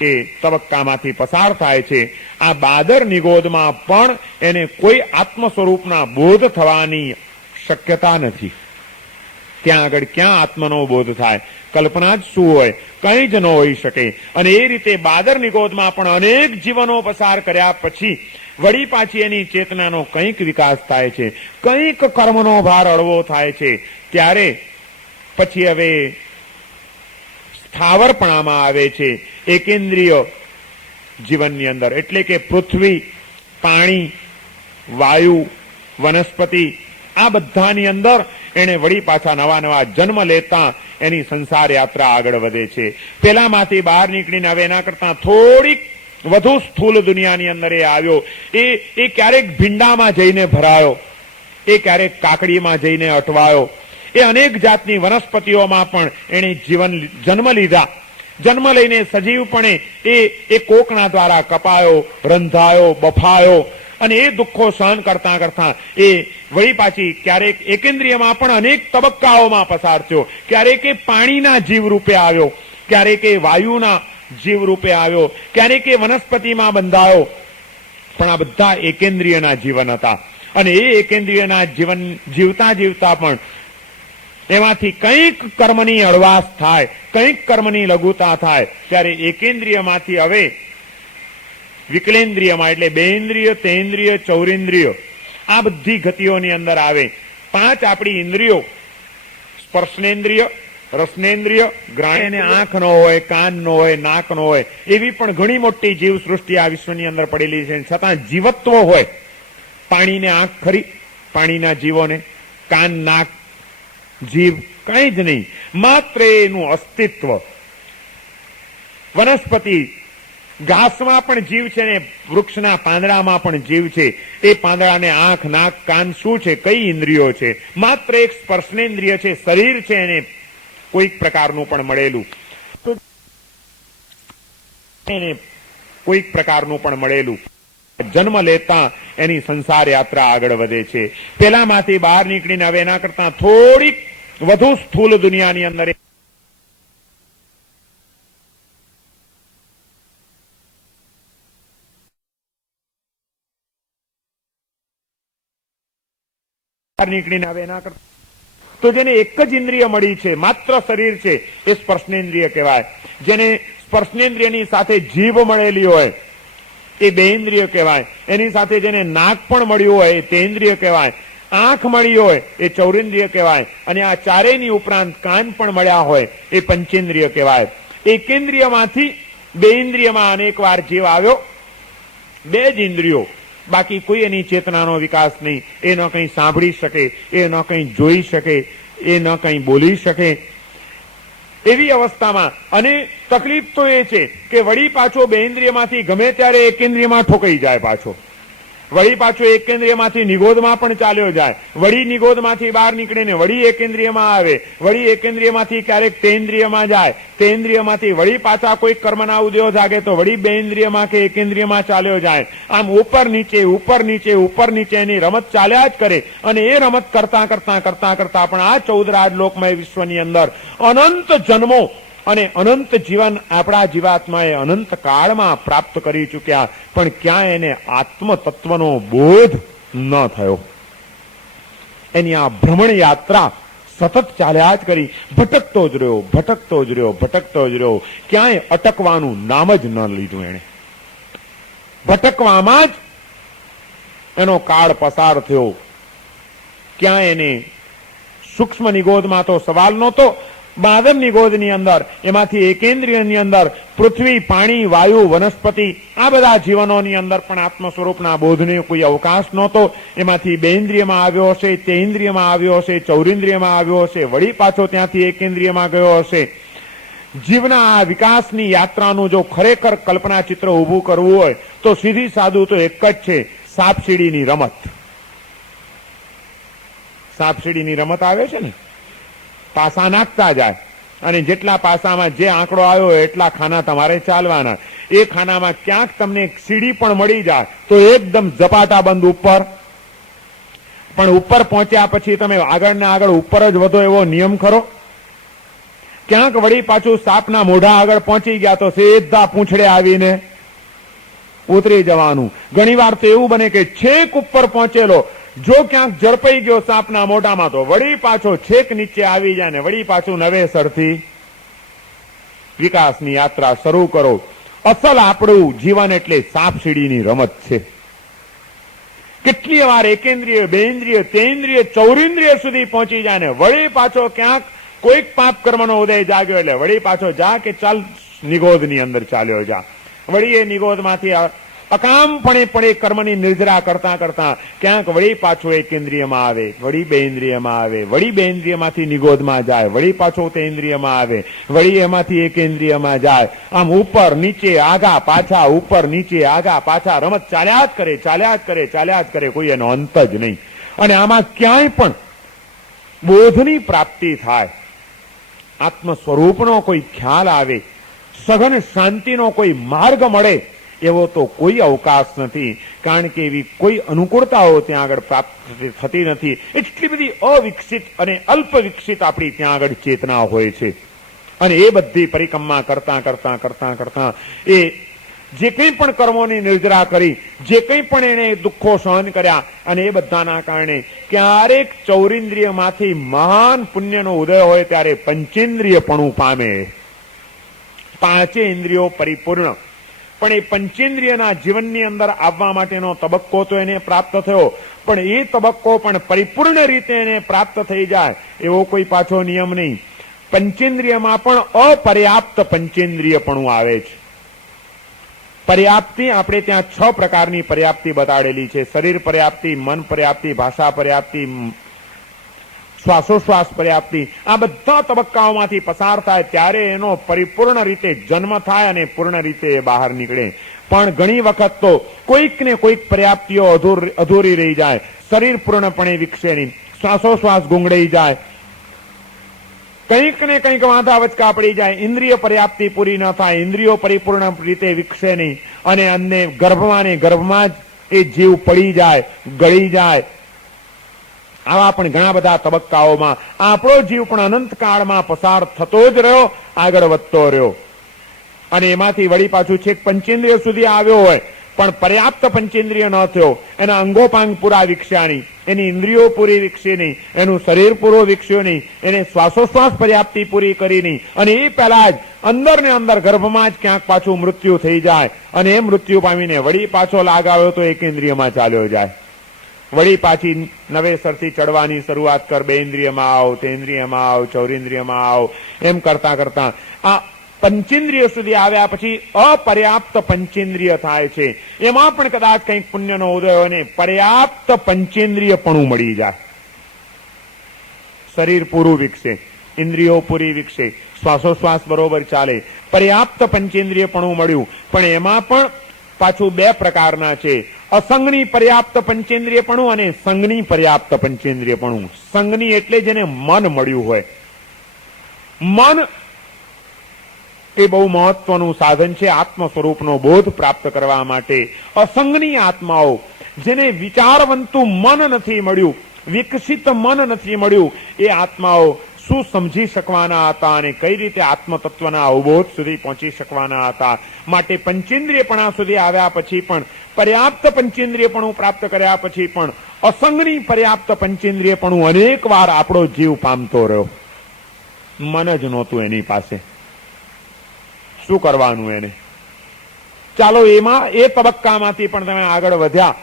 એ તબક્કામાંથી પસાર થાય છે. આ બાદર નિગોદમાં પણ એને કોઈ આત્મ સ્વરૂપના બોધ થવાની શક્યતા નથી. ત્યાં આગળ ક્યાં આત્મનો બોધ થાય? કલ્પના જ શું હોય? કંઈ જ ન હોઈ શકે. અને એ રીતે બાદર નિગોદમાં પણ અનેક જીવનો પસાર કર્યા પછી વળી પાછી એની ચેતનાનો કંઈક વિકાસ થાય છે, કંઈક કર્મનો ભાર હળવો થાય છે. ત્યારે પછી હવે સ્થાવરપણામાં આવે છે, એકેન્દ્રિય જીવનની અંદર, એટલે કે પૃથ્વી, પાણી, વાયુ, વનસ્પતિ, આ બધાની અંદર એને વળી પાછા નવા નવા જન્મ લેતા એની સંસાર યાત્રા આગળ વધે છે. પેલામાંથી બહાર નીકળીને હવે એના કરતા થોડીક વધુ સ્થૂલ દુનિયાની અંદર એ આવ્યો. એ ક્યારેક ભીંડામાં જઈને ભરાયો, એ ક્યારેક કાકડીમાં જઈને અટવાયો. એ અનેક જાતની વનસ્પતિઓમાં પણ એને જન્મ લીધા. જન્મ લઈને સજીવપણે એ કોકના દ્વારા કપાયો, રંધાયો, બફાયો, અને એ દુઃખો સહન કરતા કરતા એ વળી પાછી ક્યારેક એકેન્દ્રિયમાં પણ અનેક તબક્કાઓમાં પસાર થયો. ક્યારેક એ પાણીના જીવ રૂપે આવ્યો, ક્યારેક એ વાયુના જીવ રૂપે આવ્યો, ક્યારેક એ વનસ્પતિમાં બંધાયો, પણ આ બધા એકેન્દ્રિયના જીવન હતા. અને એ એકેન્દ્રિયના જીવન જીવતા જીવતા પણ એમાંથી કંઈક કર્મની હળવાશ થાય, કંઈક કર્મની લઘુતા થાય, ત્યારે એકેન્દ્રિયમાંથી હવે વિકલેન્દ્રિયમાં એટલે બેન્દ્રિય, તેન્દ્રિય, ચૌરેન્દ્રિય આ બધી ગતિઓની અંદર આવે. 5 આપણી ઇન્દ્રિયો, સ્પર્શનેન્દ્રિય, રસનેન્દ્રિય, ગ્રાણ્ય, આંખ નો હોય, કાન નો હોય, નાક નો હોય, એવી પણ ઘણી મોટી જીવ સૃષ્ટિ આ વિશ્વની અંદર પડેલી છે. છતાં જીવત્વ હોય. પાણીને આંખ ખરી, પાણીના જીવોને કાન, નાક, જીવ કઈ જ નહીં, માત્ર એનું અસ્તિત્વ. વનસ્પતિ ઘાસમાં પણ જીવ છે ને વૃક્ષના પાંદડામાં પણ જીવ છે. એ પાંદડાને આંખ, નાક, કાન શું છે? કઈ ઇન્દ્રિયો છે? માત્ર એક સ્પર્શનેન્દ્રિય છે, શરીર છે એને કોઈક પ્રકારનું પણ મળેલું, તો એને કોઈક પ્રકારનું પણ મળેલું. જન્મ લેતા એની સંસાર યાત્રા આગળ વધે છે. પેલામાંથી બહાર નીકળીને હવે એના કરતા થોડીક વધુ સ્થૂલ દુનિયાની અંદર નીકળીને હવે એના કરતા તો જેને એક જ ઇન્દ્રિય મળી છે, માત્ર શરીર છે, એ સ્પર્શનેન્દ્રિય કહેવાય. જેને સ્પર્શનેન્દ્રિયની સાથે જીભ મળેલી હોય એ બેઇન્દ્રિય કહેવાય. એની સાથે જેને નાક પણ મળ્યું હોય એ તેન્દ્રિય કહેવાય. આંખ મળી હોય એ ચૌરેન્દ્રિય કહેવાય. અને આ ચારેયની ઉપરાંત કાન પણ મળ્યા હોય એ પંચેન્દ્રિય કહેવાય. એકેન્દ્રિયમાંથી બેઇન્દ્રિયમાં અનેક વાર જીવ આવ્યો, 2 જ ઇન્દ્રિયો, બાકી કોઈ એની ચેતનાનો વિકાસ નહીં. એ ન કંઈ સાંભળી શકે, એ ન કંઈ જોઈ શકે, એ ન કંઈ બોલી શકે. એવી અવસ્થામાં અને તકલીફ તો એ છે કે વળી પાછો બેઇન્દ્રિયમાંથી ગમે ત્યારે એકેન્દ્રિયમાં ઠોકાઈ જાય, પાછો વળી પાછો એકેન્દ્રિયમાંથી નિગોદમાં પણ ચાલ્યો જાય, વળી નિગોદમાંથી બહાર નીકળીને વળી એકેન્દ્રિયમાં આવે, વળી એકેન્દ્રિયમાંથી ક્યારેક તેન્દ્રિયમાં જાય, તેન્દ્રિયમાંથી વળી પાછા કોઈ કર્મના ઉદયો જાગે તો વળી બેઇન્દ્રિયમાં કે એકેન્દ્રિયમાં ચાલ્યો જાય. આમ ઉપર નીચે, ઉપર નીચે, ઉપર નીચે એની રમત ચાલ્યા જ કરે. અને એ રમત કરતા કરતા કરતા કરતા પણ આ 14 રાજલોકમય વિશ્વની અંદર અનંત જન્મો અને અનંત જીવન આપણા જીવાત્માએ અનંત કાળમાં પ્રાપ્ત કરી ચૂક્યા, પણ ક્યાં એને આત્મ તત્વનો બોધ ન થયો. એની આ ભ્રમણ યાત્રા સતત ચાલ્યા જ કરી, ભટકતો જ રહ્યો, ભટકતો જ રહ્યો, ભટકતો જ રહ્યો. ક્યાંય અટકવાનું નામ જ ન લીધું એણે. ભટકવામાં જ એનો કાળ પસાર થયો. ક્યાં એને સૂક્ષ્મ નિગોદમાં તો સવાલ નહોતો, બાદમ નિગોદની અંદર એમાંથી એકેન્દ્રિયની અંદર પૃથ્વી, પાણી, વાયુ, વનસ્પતિ આ બધા જીવનોની અંદર પણ આત્મ સ્વરૂપના બોધને કોઈ અવકાશ નહોતો. એમાંથી બેઇન્દ્રિયમાં આવ્યો હશે, તેઇન્દ્રિયમાં આવ્યો હશે, ચૌરેન્દ્રિયમાં આવ્યો હશે, વળી પાછો ત્યાંથી એકેન્દ્રિયમાં ગયો હશે. જીવના આ વિકાસની યાત્રાનું જો ખરેખર કલ્પના ચિત્ર ઊભું કરવું હોય તો સીધી સાદું તો એક જ છે, સાપસીડીની રમત. સાપસીડીની રમત આવે છે ને, પાસા નાખતા જાય અને જેટલા પાસામાં જે આંકડો આવ્યો એટલા ખાના તમારે ચાલવાના. એ ખાનામાં ક્યાંક તમને એક સીડી પણ મળી જાય તો એકદમ ઝપાટા બંધ ઉપર, પણ ઉપર પહોંચ્યા પછી તમે આગળ ને આગળ ઉપર જ વધો એવો નિયમ ખરો? ક્યાંક વળી પાછું સાપના મોઢા આગળ પહોંચી ગયા તો સીધા પૂંછડે આવીને ઉતરી જવાનું. ઘણી વાર તો એવું બને કે છેક ઉપર પહોંચેલો જો ક્યાંક ઝડપાઈ ગયો સાપના મોઢામાં તો વળી પાછો છેક નીચે આવી જાય ને વળી પાછું નવેસરથી વિકાસની યાત્રા શરૂ કરો. અસલ આપણું જીવન એટલે સાપસીડીની રમત છે. કેટલી વાર એકેન્દ્રિય, બેઇન્દ્રિય, તેઇન્દ્રિય, ચૌરેન્દ્રિય સુધી પહોંચી જાય ને વળી પાછો ક્યાંક કોઈક પાપ કર્મનો ઉદય જાગ્યો એટલે વળી પાછો જા કે ચાલ નિગોદની અંદર ચાલ્યો જા. વળી એ નિગોદમાંથી અકામપણે કર્મની નિર્જરા કરતા કરતા ક્યાંક વળી પાછો એકેન્દ્રિયમાં આવે, વળી બેઇન્દ્રિયમાં આવે, વળી બેઇન્દ્રિયમાંથી નિગોદમાં જાય, વળી પાછો તેઇન્દ્રિયમાં આવે, વળી એમાંથી એકેન્દ્રિયમાં જાય. આમ ઉપર નીચે આગા પાછા, ઉપર નીચે આગા પાછા રમત ચાલ્યા જ કરે, ચાલ્યા જ કરે, ચાલ્યા જ કરે, કોઈ એનો અંત જ નહીં. અને આમાં ક્યાંય પણ બોધની પ્રાપ્તિ થાય, આત્મ સ્વરૂપનો કોઈ ખ્યાલ આવે, સઘન શાંતિનો કોઈ માર્ગ મળે એવો તો કોઈ અવકાશ નથી. કારણ કે એવી કોઈ અનુકૂળતાઓ ત્યાં આગળ પ્રાપ્ત થતી નથી. એટલી બધી અવિકસિત અને અલ્પ વિકસિત આપણી ત્યાં આગળ ચેતના હોય છે. અને એ બધી પરિક્રમા કરતા કરતા કરતા કરતા એ જે કંઈ પણ કર્મોની નિર્જરા કરી, જે કંઈ પણ એને દુઃખો સહન કર્યા, અને એ બધાના કારણે ક્યારેક ચૌરિન્દ્રિયમાંથી મહાન પુણ્યનો ઉદય હોય ત્યારે પંચેન્દ્રિયપણું પામે. પાંચે ઇન્દ્રિયો પરિપૂર્ણ, પણ એ પંચેન્દ્રિયના જીવનની અંદર આવવા માટેનો તબક્કો તો એને પ્રાપ્ત થયો, પણ એ તબક્કો પણ પરિપૂર્ણ રીતે એને પ્રાપ્ત થઈ જાય એવો કોઈ પાછો નિયમ નહીં. પંચેન્દ્રિયમાં પણ અપર્યાપ્ત પંચેન્દ્રિયપણું આવે છે. પર્યાપ્તિ આપણે ત્યાં 6 પ્રકારની પર્યાપ્તિ બતાડેલી છે. શરીર પર્યાપ્તિ, મન પર્યાપ્તિ, ભાષા પર્યાપ્તિ, શ્વાસોશ્વાસ પર્યાપ્તિ. આ બધા તબક્કાઓમાંથી પસાર થાય ત્યારે એનો પરિપૂર્ણ રીતે જન્મ થાય અને પૂર્ણ રીતે બહાર નીકળે. પણ ઘણી વખત તો કોઈક ને કોઈક પર્યાપ્તિઓ અધૂરી રહી જાય. શરીર પૂર્ણપણે વિકસે નહીં, શ્વાસોશ્વાસ ગુંગળાઈ જાય, કંઈક ને કંઈક વાંધા વચકા પડી જાય, ઇન્દ્રિય પર્યાપ્તિ પૂરી ન થાય, ઇન્દ્રિયો પરિપૂર્ણ રીતે વિકસે નહીં, અને અન્ય ગર્ભમાં ને ગર્ભમાં જ એ જીવ પડી જાય, ગળી જાય. આવા પણ ઘણા બધા તબક્કાઓમાં આપણો જીવ પણ અનંતકાળમાં પસાર થતો જ રહ્યો, આગળ વધતો રહ્યો. અને એમાંથી વળી પાછું છેક પંચેન્દ્રિય સુધી આવ્યો હોય પણ પર્યાપ્ત પંચેન્દ્રિય ન થયો, એના અંગોપાંગ પૂરા વિકસ્યા નહીં, એની ઇન્દ્રિયો પૂરી વિકસી નહીં, એનું શરીર પૂરું વિકસ્યું નહીં, એને શ્વાસોશ્વાસ પર્યાપ્તિ પૂરી કરી નહીં, અને એ પહેલા જ અંદર ને અંદર ગર્ભમાં જ ક્યાંક પાછું મૃત્યુ થઈ જાય, અને એ મૃત્યુ પામીને વળી પાછો લાગ આવ્યો તો એક ઇન્દ્રિયમાં ચાલ્યો જાય. વળી પાછી નવેસરથી ચડવાની શરૂઆત કર, 2 ઇન્દ્રિયમાં આવ, 3 ઇન્દ્રિયમાં આવ, 4 ઇન્દ્રિયમાં આવ, એમ કરતા કરતા આ પંચેન્દ્રિય સુધી આવ્યા પછી અપર્યાપ્ત પંચેન્દ્રિય થાય છે. એમાં પણ કદાચ કંઈક પુણ્યનો ઉદય હોય ને પર્યાપ્ત પંચેન્દ્રિયપણું મળી જાય. શરીર પૂરું વિકસે, ઇન્દ્રિયો પૂરી વિકસે, શ્વાસોશ્વાસ બરોબર ચાલે, પર્યાપ્ત પંચેન્દ્રિયપણું મળ્યું. પણ એમાં પણ પાછું 2 પ્રકારના છે. અસંગની પર્યાપ્ત પંચેન્દ્રિયપણું અને સંગની પર્યાપ્ત પંચેન્દ્રિયપણું. સંગની એટલે જેને મન મળ્યું હોય. મન એ બહુ મહત્વનું સાધન છે આત્મ સ્વરૂપનો બોધ પ્રાપ્ત કરવા માટે. અસંગની આત્માઓ, જેને વિચારવંતું મન નથી મળ્યું, વિકસિત મન નથી મળ્યું, એ આત્માઓ શું સમજી શકવાના હતા અને કઈ રીતે આત્મતત્વના અવબોધ સુધી પહોંચી શકવાના હતા. માટે પંચેન્દ્રિયપણા સુધી આવ્યા પછી પણ, પર્યાપ્ત પંચેન્દ્રિયપણું પ્રાપ્ત કર્યા પછી પણ અસંગની પર્યાપ્ત પંચેન્દ્રિયપણું અનેક વાર આપણો જીવ પામતો રહ્યો. મન જ નહોતું એની પાસે. શું કરવાનું એને? ચાલો એમાં એ તબક્કામાંથી પણ તમે આગળ વધ્યા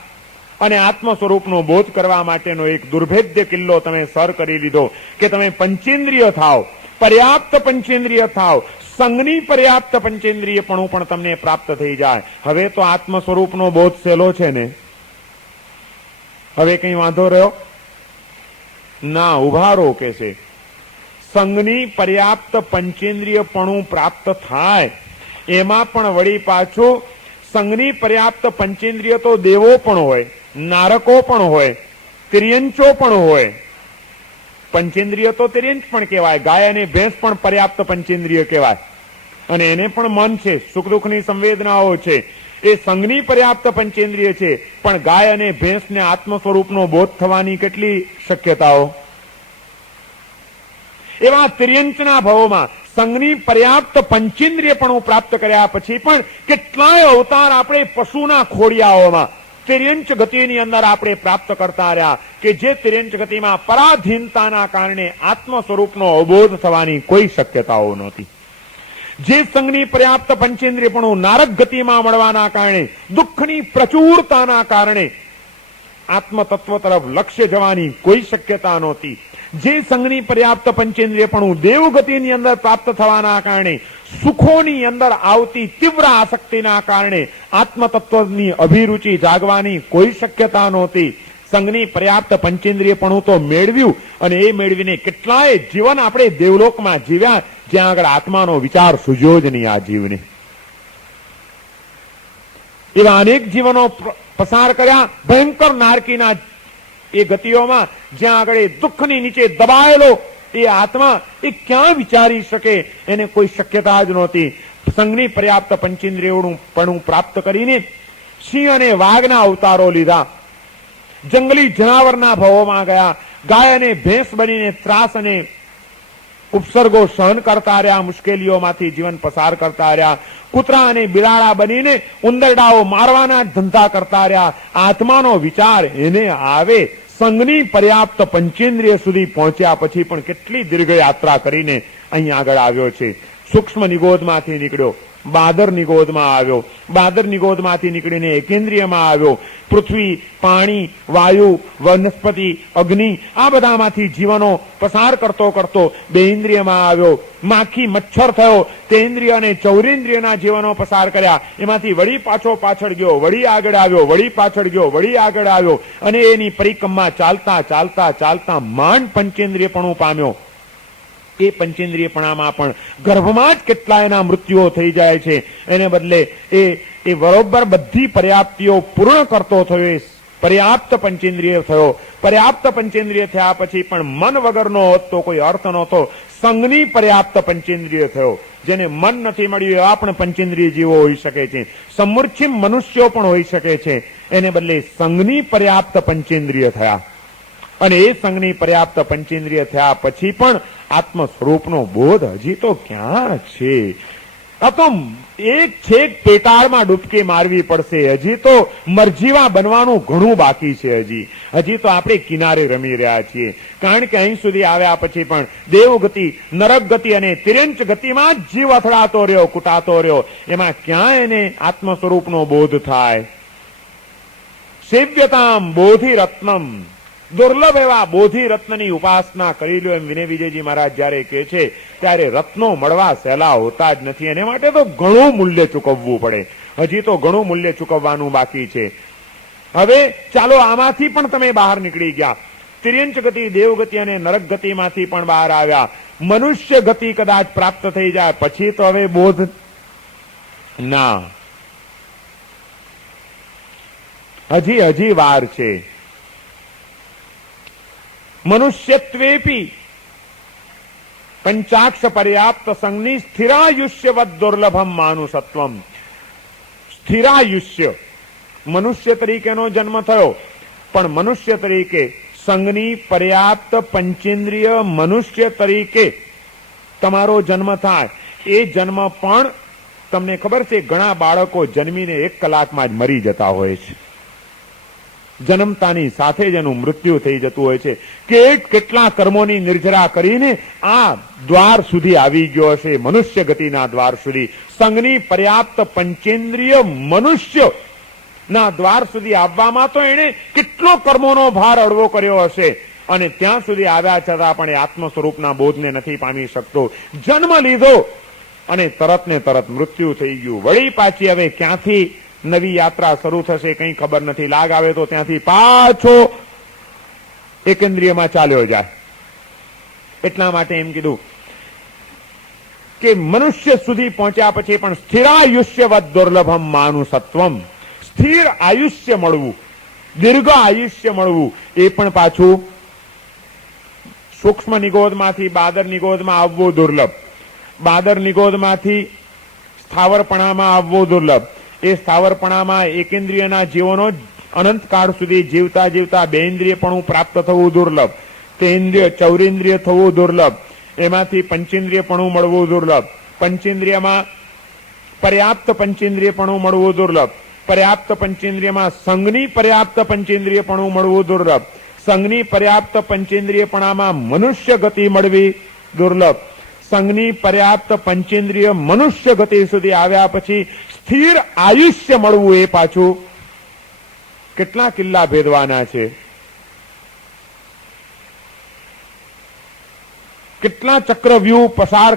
અને આત્મ સ્વરૂપનો બોધ કરવા માટેનો એક દુર્ભેદ્ય કિલ્લો તમે સર કરી લીધો કે તમે પંચેન્દ્રિય થાવ, પર્યાપ્ત પંચેન્દ્રિય થાવ, સંગની પર્યાપ્ત પંચેન્દ્રિયપણું પણ તમને પ્રાપ્ત થઈ જાય. હવે તો આત્મ સ્વરૂપનો બોધ સહેલો છે ને? હવે કઈ વાંધો રહ્યો ના? ઉભારો કે છે સંગની પર્યાપ્ત પંચેન્દ્રિયપણું પ્રાપ્ત થાય, એમાં પણ વળી પાછું સંગની પર્યાપ્ત પંચેન્દ્રિય તો દેવો પણ હોય, નારકો પણ હોય, તિર્યંચો પણ હોય. પંચેન્દ્રિય તો તિર્યંચ પણ કહેવાય, ગાય અને ભેંસ પણ પર્યાપ્ત પંચેન્દ્રિય કહેવાય, અને એને પણ મન છે, સુખ દુઃખની સંવેદનાઓ છે, એ સંગની પર્યાપ્ત પંચેન્દ્રિય છે. પણ ગાય અને ભેંસને આત્મ સ્વરૂપનો બોધ થવાની કેટલી શક્યતાઓ? એવા તિર્યંચના ભાવોમાં સંગની પર્યાપ્ત પંચેન્દ્રિયપણું પ્રાપ્ત કર્યા પછી પણ કેટલાય અવતાર આપણે પશુના ખોડિયાઓમાં તિર્યંચ ગતિની અંદર આપણે પ્રાપ્ત કરતા રહ્યા કે જે તિર્યંચ ગતિમાં પરાધીનતાના કારણે આત્મ સ્વરૂપનો અવબોધ થવાની કોઈ શક્યતાઓ નહોતી. જે સંગની પર્યાપ્ત પંચેન્દ્રિયપણું નારક ગતિમાં મળવાના કારણે, દુઃખની પ્રચુરતાના કારણે આત્મતત્વ તરફ લક્ષ્ય જવાની કોઈ શક્યતા નહોતી. જે સંગની પર્યાપ્ત પંચેન્દ્રિયપણું દેવગતિની અંદર પ્રાપ્ત થવાના કારણે, સુખોની અંદર આવતી તીવ્ર આસક્તિના કારણે આત્મતત્વની અભિરુચિ જાગવાની કોઈ શક્યતા નહોતી. સંગની પર્યાપ્ત પંચેન્દ્રિયપણું તો મેળવ્યું, અને એ મેળવીને કેટલાય જીવન આપણે દેવલોકમાં જીવ્યા જ્યાં આગળ આત્માનો વિચાર સુજ્યો જ નહીં આ જીવને. એવા અનેક જીવનો પસાર કર્યા ભયંકર નારકીના એ ગતિઓમાં, જ્યાં આગળ દુઃખની નીચે દબાયેલો એ આત્મા એ ક્યાં વિચારી શકે, એને કોઈ શક્યતા જ નહોતી. સંગની પર્યાપ્ત પંચેન્દ્રિયપણું પ્રાપ્ત કરીને સિંહ અને વાઘના અવતારો લીધા, જંગલી જનાવરના ભાવોમાં ગયા, ગાય અને ભેંસ બનીને ત્રાસ અને ઉપસર્ગો સહન કરતા રહ્યા, મુશ્કેલીઓમાંથી જીવન પસાર કરતા રહ્યા, કૂતરા અને બિલાડા બનીને ઉંદરડાઓ મારવાના ધંધા કરતા રહ્યા. આત્માનો વિચાર એને આવે, સંઘની પર્યાપ્ત પંચેન્દ્રિય સુધી પહોંચ્યા પછી પણ કેટલી દીર્ઘ યાત્રા કરીને અહીં આગળ આવ્યો છે. સૂક્ષ્મ નિગોદમાંથી નીકળ્યો, બાદર નિગોદમાં આવ્યો, બાદર નિગોદમાંથી નીકળીને એકેન્દ્રિયમાં આવ્યો. પૃથ્વી, પાણી, વાયુ, વનસ્પતિ, અગ્નિ આ બધામાંથી જીવનો પસાર કરતો કરતો બેઇન્દ્રિયમાં આવ્યો. માખી મચ્છર થયો, તેન્દ્રિય અને ચૌરેન્દ્રિયના જીવનો પસાર કર્યા. એમાંથી વળી પાછો પાછળ ગયો, વળી આગળ આવ્યો, વળી પાછળ ગયો, વળી આગળ આવ્યો અને એની પરિક્રમા ચાલતા ચાલતા ચાલતા માંડ પંચેન્દ્રિયપણું પામ્યો. એ પંચેન્દ્રિયપણામાં પણ ગર્ભમાં જ કેટલા એના મૃત્યુઓ થઈ જાય છે. એને બદલે એ બરોબર બધી પર્યાપ્તિઓ પૂર્ણ કરતો થયો, એ પર્યાપ્ત પંચેન્દ્રિય થયો. પર્યાપ્ત પંચેન્દ્રિય થયા પછી પણ મન વગરનો હોત તો કોઈ અર્થ નહોતો. સંઘની પર્યાપ્ત પંચેન્દ્રિય થયો. જેને મન નથી મળ્યું એવા પણ પંચેન્દ્રિય જીવો હોઈ શકે છે, સમૃચ્છિમ મનુષ્યો પણ હોઈ શકે છે. એને બદલે સંઘની પર્યાપ્ત પંચેન્દ્રિય થયા અને એ સંઘની પર્યાપ્ત પંચેન્દ્રિય થયા પછી પણ આત્મ સ્વરૂપનો બોધ હજી તો ક્યાં છે? આ તો એક છેક પેટાળમાં ડૂબકી મારવી પડશે. હજી તો મરજીવા બનવાનું ઘણું બાકી છે. હજી તો આપણે કિનારે રમી રહ્યા છીએ. કારણ કે અહીં સુધી આવ્યા પછી પણ દેવગતિ, નરક ગતિ અને તિર્યંચ ગતિમાં જ જીવ અથડાતો રહ્યો, કૂટાતો રહ્યો. એમાં ક્યાં એને આત્મ સ્વરૂપનો બોધ થાય? સેવ્યતામ બોધિ રત્નમ, દુર્લભ એવા બોધિ રત્નની ઉપાસના કરી લો એમ વિનય વિજયજી મહારાજ જયારે કહે છે ત્યારે રત્નો મળવા સહેલા હોતા જ નથી. એને માટે તો ઘણું મૂલ્ય ચૂકવવું પડે. હજી તો ઘણું મૂલ્ય ચૂકવવાનું બાકી છે. હવે ચાલો આમાંથી પણ તમે બહાર નીકળી ગયા. તિર્યંચ ગતિ, દેવગતિ અને નરક ગતિમાંથી પણ બહાર આવ્યા. મનુષ્ય ગતિ કદાચ પ્રાપ્ત થઈ જાય પછી તો હવે બોધ ના, હજી વાર છે. મનુષ્યત્વેપી પંચાક્ષ પર્યાપ્ત સંઘની સ્થિરાયુષ્યવદ દુર્લભમ માનુષત્વમ. સ્થિરાયુષ્ય, મનુષ્ય તરીકેનો જન્મ થયો પણ મનુષ્ય તરીકે સંઘની પર્યાપ્ત પંચેન્દ્રિય મનુષ્ય તરીકે તમારો જન્મ થાય. એ જન્મ પણ તમને ખબર છે ઘણા બાળકો જન્મીને 1 કલાકમાં જ મરી જતા હોય છે. જન્મતાની સાથે જ એનું મૃત્યુ થઈ જતું હોય છે. કેટલા કર્મોની નિર્જરા કરીને આ દ્વાર સુધી આવી ગયો હશે, મનુષ્ય ગતિના દ્વાર સુધી. સંઘની પર્યાપ્ત પંચેન્દ્રિય મનુષ્ય ના દ્વાર સુધી આવવામાં તો એને કેટલો કર્મોનો ભાર અડવો કર્યો હશે અને ત્યાં સુધી આવ્યા છતાં પણ એ આત્મ સ્વરૂપના બોધને નથી પામી શકતો. જન્મ લીધો અને તરત ને તરત મૃત્યુ થઈ ગયું. વળી પાછી હવે ક્યાંથી નવી યાત્રા શરૂ થશે કઈ ખબર નથી. લાગ આવે તો ત્યાંથી પાછો એકેન્દ્રિયમાં ચાલ્યો જાય. એટલા માટે એમ કીધું કે મનુષ્ય સુધી પહોંચ્યા પછી પણ સ્થિરાયુષ્યવદ દુર્લભમ માનુષત્વમ. સ્થિર આયુષ્ય મળવું, દીર્ઘ આયુષ્ય મળવું એ પણ પાછું સૂક્ષ્મ નિગોદમાંથી બાદર નિગોદમાં આવવું દુર્લભ, બાદર નિગોદમાંથી સ્થાવરપણામાં આવવું દુર્લભ. એ સ્થાવરપણામાં એકેન્દ્રિયના જીવોનો અનંતકાળ સુધી જીવતા જીવતા બેઇન્દ્રિયપણું પ્રાપ્ત થવું દુર્લભ, તેન્દ્રિય ચૌરેન્દ્રિય થવું દુર્લભ, એમાંથી પંચેન્દ્રિયપણું મળવું દુર્લભ, પંચેન્દ્રિયમાં પર્યાપ્ત પંચેન્દ્રિયપણું મળવું દુર્લભ, પર્યાપ્ત પંચેન્દ્રિયમાં સંઘની પર્યાપ્ત પંચેન્દ્રિયપણું મળવું દુર્લભ, સંઘની પર્યાપ્ત પંચેન્દ્રિયપણામાં મનુષ્ય ગતિ મળવી દુર્લભ, સંઘની પર્યાપ્ત પંચેન્દ્રિય મનુષ્ય ગતિ સુધી આવ્યા પછી સ્થિર આયુષ્ય મળવું એ પાછું કેટલા કિલ્લા ભેદવાના છે, કેટલા ચક્રવ્યૂહ પસાર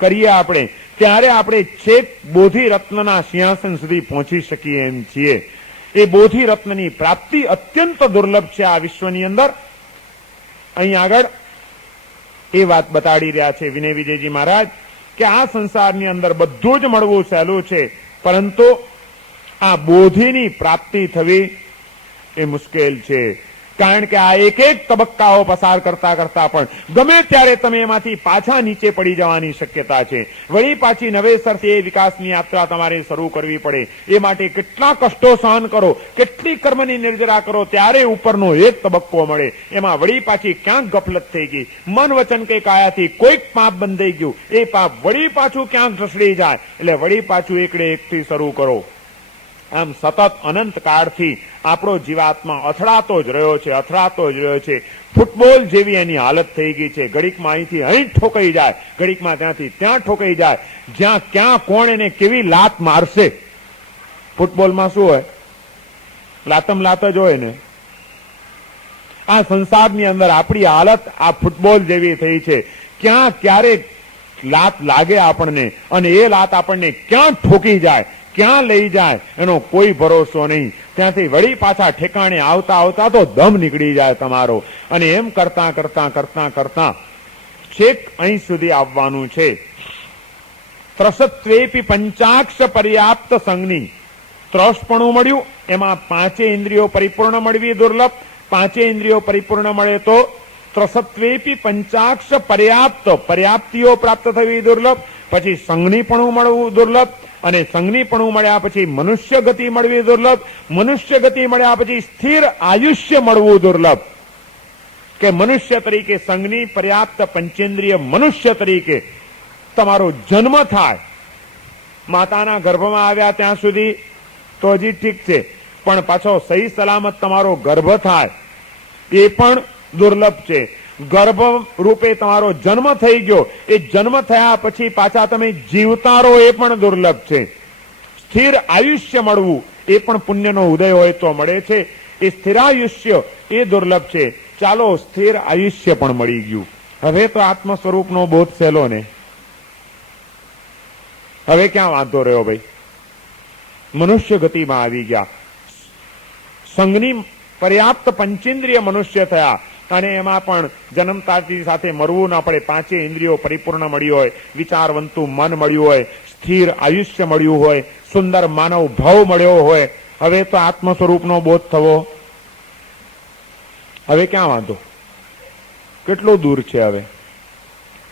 કરીએ આપણે ત્યારે આપણે છેક બોધિ રત્નના સિંહાસન સુધી પહોંચી શકીએ એમ છીએ. એ બોધિ રત્નની પ્રાપ્તિ અત્યંત દુર્લભ છે આ વિશ્વની અંદર. અહીં આગળ એ વાત બતાડી રહ્યા છે વિનય વિજયજી મહારાજ કે આ સંસારની અંદર બધું જ મળવું સહેલું છે, પરંતુ આ બોધિની પ્રાપ્તિ થવી એ મુશ્કેલ છે. કારણ કે આ એક એક તબક્કાઓ પસાર કરતા કરતા પણ ગમે ત્યારે તમે એમાંથી પાછા નીચે પડી જવાની શક્યતા છે. વળી પાછી નવેસરથી એ વિકાસની યાત્રા તમારે શરૂ કરવી પડે. એ માટે કેટલા કષ્ટો સહન કરો, કેટલી કર્મની નિર્જરા કરો, ત્યારે ઉપરનો એક તબક્કો મળે. એમાં વળી પાછી ક્યાંક ગફલત થઈ ગઈ, મન વચન કે કાયાથી કોઈક પાપ બંધાઈ ગયું, એ પાપ વળી પાછું ક્યાંક ઢસડી જાય એટલે વળી પાછું એકડે એકથી શરૂ કરો. આમ સતત અનંત કાળથી આપણો જીવાત્મા અથડાતો જ રહ્યો છે. ફૂટબોલ જેવી એની હાલત થઈ ગઈ છે. ઘડીકમાં અહીંથી અહીં ઠોકાઈ જાય, ઘડીકમાં ત્યાંથી ત્યાં ઠોકાઈ જાય. જ્યાં ક્યાં કોણ એને કેવી લાત મારશે. ફૂટબોલમાં શું હોય? લાતમ લાત જ હોય ને. આ સંસારની અંદર આપણી હાલત આ ફૂટબોલ જેવી થઈ છે. ક્યાં ક્યારે લાત લાગે આપણને, અને એ લાત આપણને ક્યાં ઠોકી જાય, ક્યાં લઈ જાય એનો કોઈ ભરોસો નહીં. ત્યાંથી વળી પાછા ઠેકાણે આવતા આવતા તો દમ નીકળી જાય તમારો. અને એમ કરતા કરતા કરતા કરતા છેક અહીં સુધી આવવાનું છે. ત્રસત્વેપી પંચાક્ષ પર્યાપ્ત સંજ્ઞી. ત્રસપણું મળ્યું, એમાં પાંચે ઇન્દ્રિયો પરિપૂર્ણ મળવી દુર્લભ. પાંચે ઇન્દ્રિયો પરિપૂર્ણ મળે તો ત્રસત્વેપી પંચાક્ષ પર્યાપ્ત, પર્યાપ્તિઓ પ્રાપ્ત થવી દુર્લભ. પછી સંજ્ઞીપણું મળવું દુર્લભ, અને સંજ્ઞીપણું મળ્યા પછી મનુષ્ય ગતિ મળવી દુર્લભ. મનુષ્ય ગતિ મળ્યા પછી સ્થિર આયુષ્ય મળવું દુર્લભ. કે મનુષ્ય તરીકે સંજ્ઞી પર્યાપ્ત પંચેન્દ્રિય મનુષ્ય તરીકે તમારો જન્મ થાય. માતાના ગર્ભમાં આવ્યા ત્યાં સુધી તો હજી ઠીક છે, પણ પાછો સહી સલામત તમારો ગર્ભ થાય એ પણ દુર્લભ છે. ગર્ભ રૂપે તમારો જન્મ થઈ ગયો, એ જન્મ થયા પછી પાછા તમે જીવતા રહો એ પણ દુર્લભ છે. સ્થિર આયુષ્ય મળવું એ પણ પુણ્યનો ઉદય હોય તો મળે છે. એ સ્થિરાયુષ્ય એ દુર્લભ છે. ચાલો સ્થિર આયુષ્ય પણ મળી ગયું. હવે તો આત્મ સ્વરૂપનો બોધ સહેલો ને. હવે ક્યાં વાંધો રહ્યો ભાઈ? મનુષ્ય ગતિમાં આવી ગયા, સંજ્ઞી પર્યાપ્ત પંચેન્દ્રિય મનુષ્ય થયા, અને એમાં પણ જન્મતાની સાથે મરવું ના પડે. પાંચે ઇન્દ્રિયો પરિપૂર્ણ મળી હોય, વિચારવંતું મન મળ્યું હોય, સ્થિર આયુષ્ય મળ્યું હોય, સુંદર માનવ ભાવ મળ્યો હોય. હવે તો આત્મ સ્વરૂપનો બોધ થવો. હવે ક્યાં વાંધો? કેટલો દૂર છે હવે?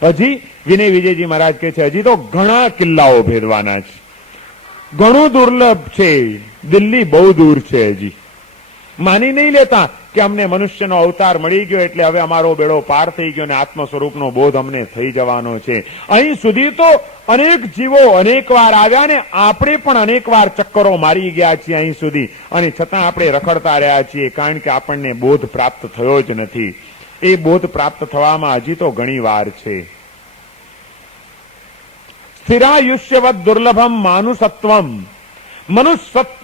હજી વિનય વિજયજી મહારાજ કહે છે હજી તો ઘણા કિલ્લાઓ ભેદવાના છે. ઘણું દુર્લભ છે. દિલ્હી બહુ દૂર છે. હજી માની નહીં લેતા કે અમને મનુષ્યનો અવતાર મળી ગયો એટલે હવે અમારો બેડો પાર થઈ ગયો અને આત્મ સ્વરૂપનો બોધ અમને થઈ જવાનો છે. અહીં સુધી તો અનેક જીવો અનેક વાર આવ્યા ને આપણે પણ અનેક વાર ચક્કરો મારી ગયા છીએ અહીં સુધી, અને છતાં આપણે રખડતા રહ્યા છીએ, કારણ કે આપણને બોધ પ્રાપ્ત થયો જ નથી. એ બોધ પ્રાપ્ત થવામાં હજી તો ઘણી વાર છે. સ્થિરાયુષ્યવદ દુર્લભમ માનુષત્વમ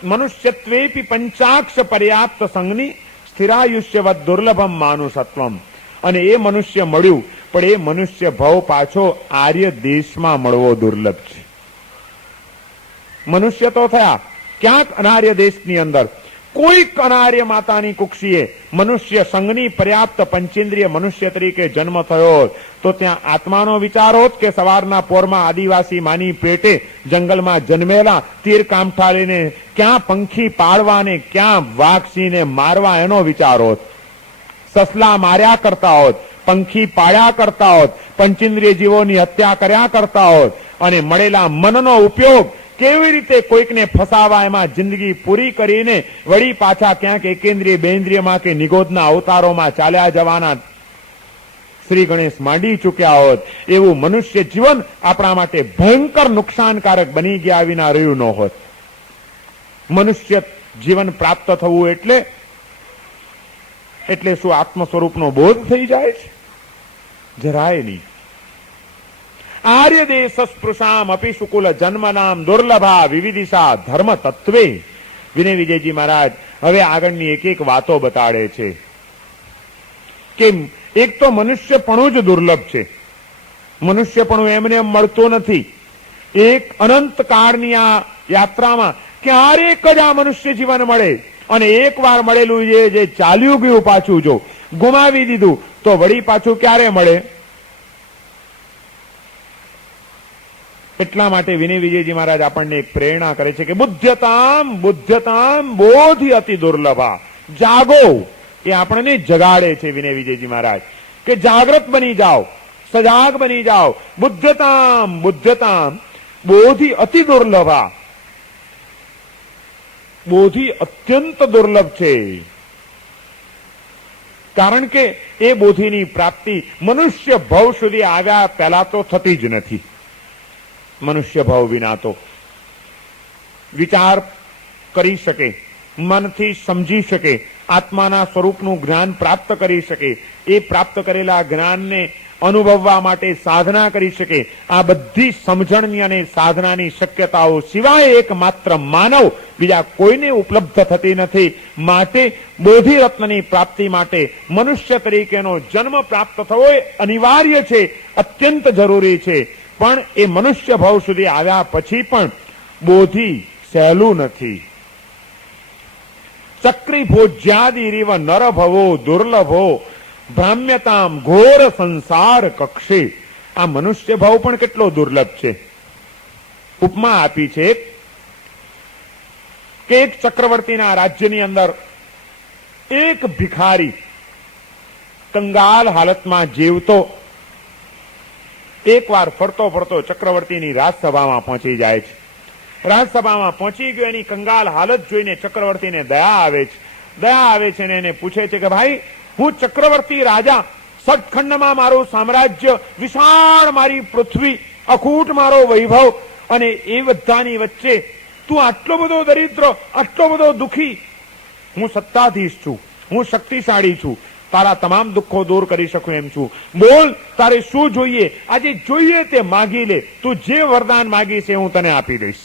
મનુષ્યત્વેપી પંચાક્ષ પર્યાપ્ત સંજ્ઞી સ્થિરાયુષ્યવદ દુર્લભમ માનુષત્વમ. અને એ મનુષ્ય મળ્યું, પણ એ મનુષ્ય ભાવ પાછો આર્ય દેશમાં મળવો દુર્લભ છે. મનુષ્ય તો થયા ક્યાંક અનાર્ય દેશની અંદર, કોઈક અનાર્ય માતાની કુક્ષીએ મનુષ્ય સંજ્ઞી પર્યાપ્ત પંચેન્દ્રિય મનુષ્ય તરીકે જન્મ થયો તો ત્યાં આત્માનો વિચાર હોત કે સવારના પોરમાં આદિવાસી માની પેટે જંગલમાં જન્મેલા તીર કામઠા લઈને ક્યાં પંખી પાળવા ને ક્યાં વાઘસિંહને મારવા એનો વિચાર હોત. સસલા માર્યા કરતા હોત, પંખી પાળ્યા કરતા હોત, પંચેન્દ્રિય જીવોની હત્યા કર્યા કરતા હોત, અને મળેલા મનનો ઉપયોગ કેવી રીતે કોઈકને ફસાવા એમાં જિંદગી પૂરી કરીને વળી પાછા ક્યાંક એકેન્દ્રિય બેન્દ્રિયમાં કે નિગોદના અવતારોમાં ચાલ્યા જવાના શ્રી ગણેશ માંડી ચૂક્યા હોત, એવું મનુષ્ય જીવન આપણા માટે ભયંકર નુકસાનકારક બની ગયા વિના રહ્યું ન હોત. મનુષ્ય જીવન પ્રાપ્ત થવું એટલે શું આત્મ સ્વરૂપનો બોધ થઈ જાય છે? જરાય નહીં. આર્ય દેશ સ્પૃશામ અપી શુકુલ જન્મનામ દુર્લભા વિવિધિશા ધર્મ તત્વે. વિનય વિજયજી મહારાજ હવે આગળની એક એક વાતો બતાડે છે કે એક તો મનુષ્યપણું જ દુર્લભ છે. મનુષ્યપણું એમને એમ મળતું નથી. એક અનંત કાળની આ યાત્રામાં ક્યારેક જ આ મનુષ્ય જીવન મળે, અને એક વાર મળેલું જે ચાલ્યું ગયું પાછું જો ગુમાવી દીધું તો વળી પાછું ક્યારે મળે? એટલા માટે વિનય વિજયજી મહારાજ આપણને એક પ્રેરણા કરે છે કે બુદ્ધ્યતામ બોધિ અતિ દુર્લભા. જાગો, એ આપણને જગાડે છે વિનય વિજયજી મહારાજ કે જાગૃત બની જાઓ, સજાગ બની જાઓ. બુદ્ધતામ બુદ્ધતામ, બોધિ અતિ દુર્લભા. બોધિ અત્યંત દુર્લભ છે, કારણ કે એ બોધિની પ્રાપ્તિ મનુષ્ય ભાવ સુધી આવ્યા પહેલા તો થતી જ નથી. મનુષ્ય ભાવ વિના તો વિચાર કરી શકે, મનથી સમજી શકે, આત્માના સ્વરૂપનું જ્ઞાન પ્રાપ્ત કરી શકે, એ પ્રાપ્ત કરેલા જ્ઞાનને અનુભવવા માટે સાધના કરી શકે. આ બધી સમજણની અને સાધનાની શક્યતાઓ સિવાય એકમાત્ર માનવ બીજા કોઈને ઉપલબ્ધ થતી નથી. માટે બોધિરત્નની પ્રાપ્તિ માટે મનુષ્ય તરીકેનો જન્મ પ્રાપ્ત થવો એ અનિવાર્ય છે, અત્યંત જરૂરી છે. પણ એ મનુષ્ય ભાવ સુધી આવ્યા પછી પણ બોધિ સહેલું નથી. ચક્રી ભોજ્યાદિરીવ નર ભવો દુર્લભો ભ્રામ્યતામ ઘોર સંસાર કક્ષે. આ મનુષ્ય ભાવ પણ કેટલો દુર્લભ છે. ઉપમા આપી છે કે એક ચક્રવર્તીના રાજ્યની અંદર એક ભિખારી કંગાલ હાલતમાં જીવતો એકવાર ફરતો ફરતો ચક્રવર્તીની રાજસભામાં પહોંચી જાય છે. રાજસભામાં પહોંચી ગયો, એની કંગાલ હાલત જોઈને ચક્રવર્તીને દયા આવે છે. દયા આવે છે અને એને પૂછે છે કે ભાઈ, હું ચક્રવર્તી રાજા, સટખંડમાં મારું સામ્રાજ્ય, વિશાળ મારી પૃથ્વી, અખૂટ મારો વૈભવ, અને એ બધાની વચ્ચે તું આટલો બધો દરિદ્ર, આટલો બધો દુખી. હું સત્તાધીશ છું, હું શક્તિશાળી છું, તારા તમામ દુઃખો દૂર કરી શકું એમ છું. બોલ, તારે શું જોઈએ? આજે જોઈએ તે માગી લે. તું જે વરદાન માગીશ એ હું તને આપી દઈશ.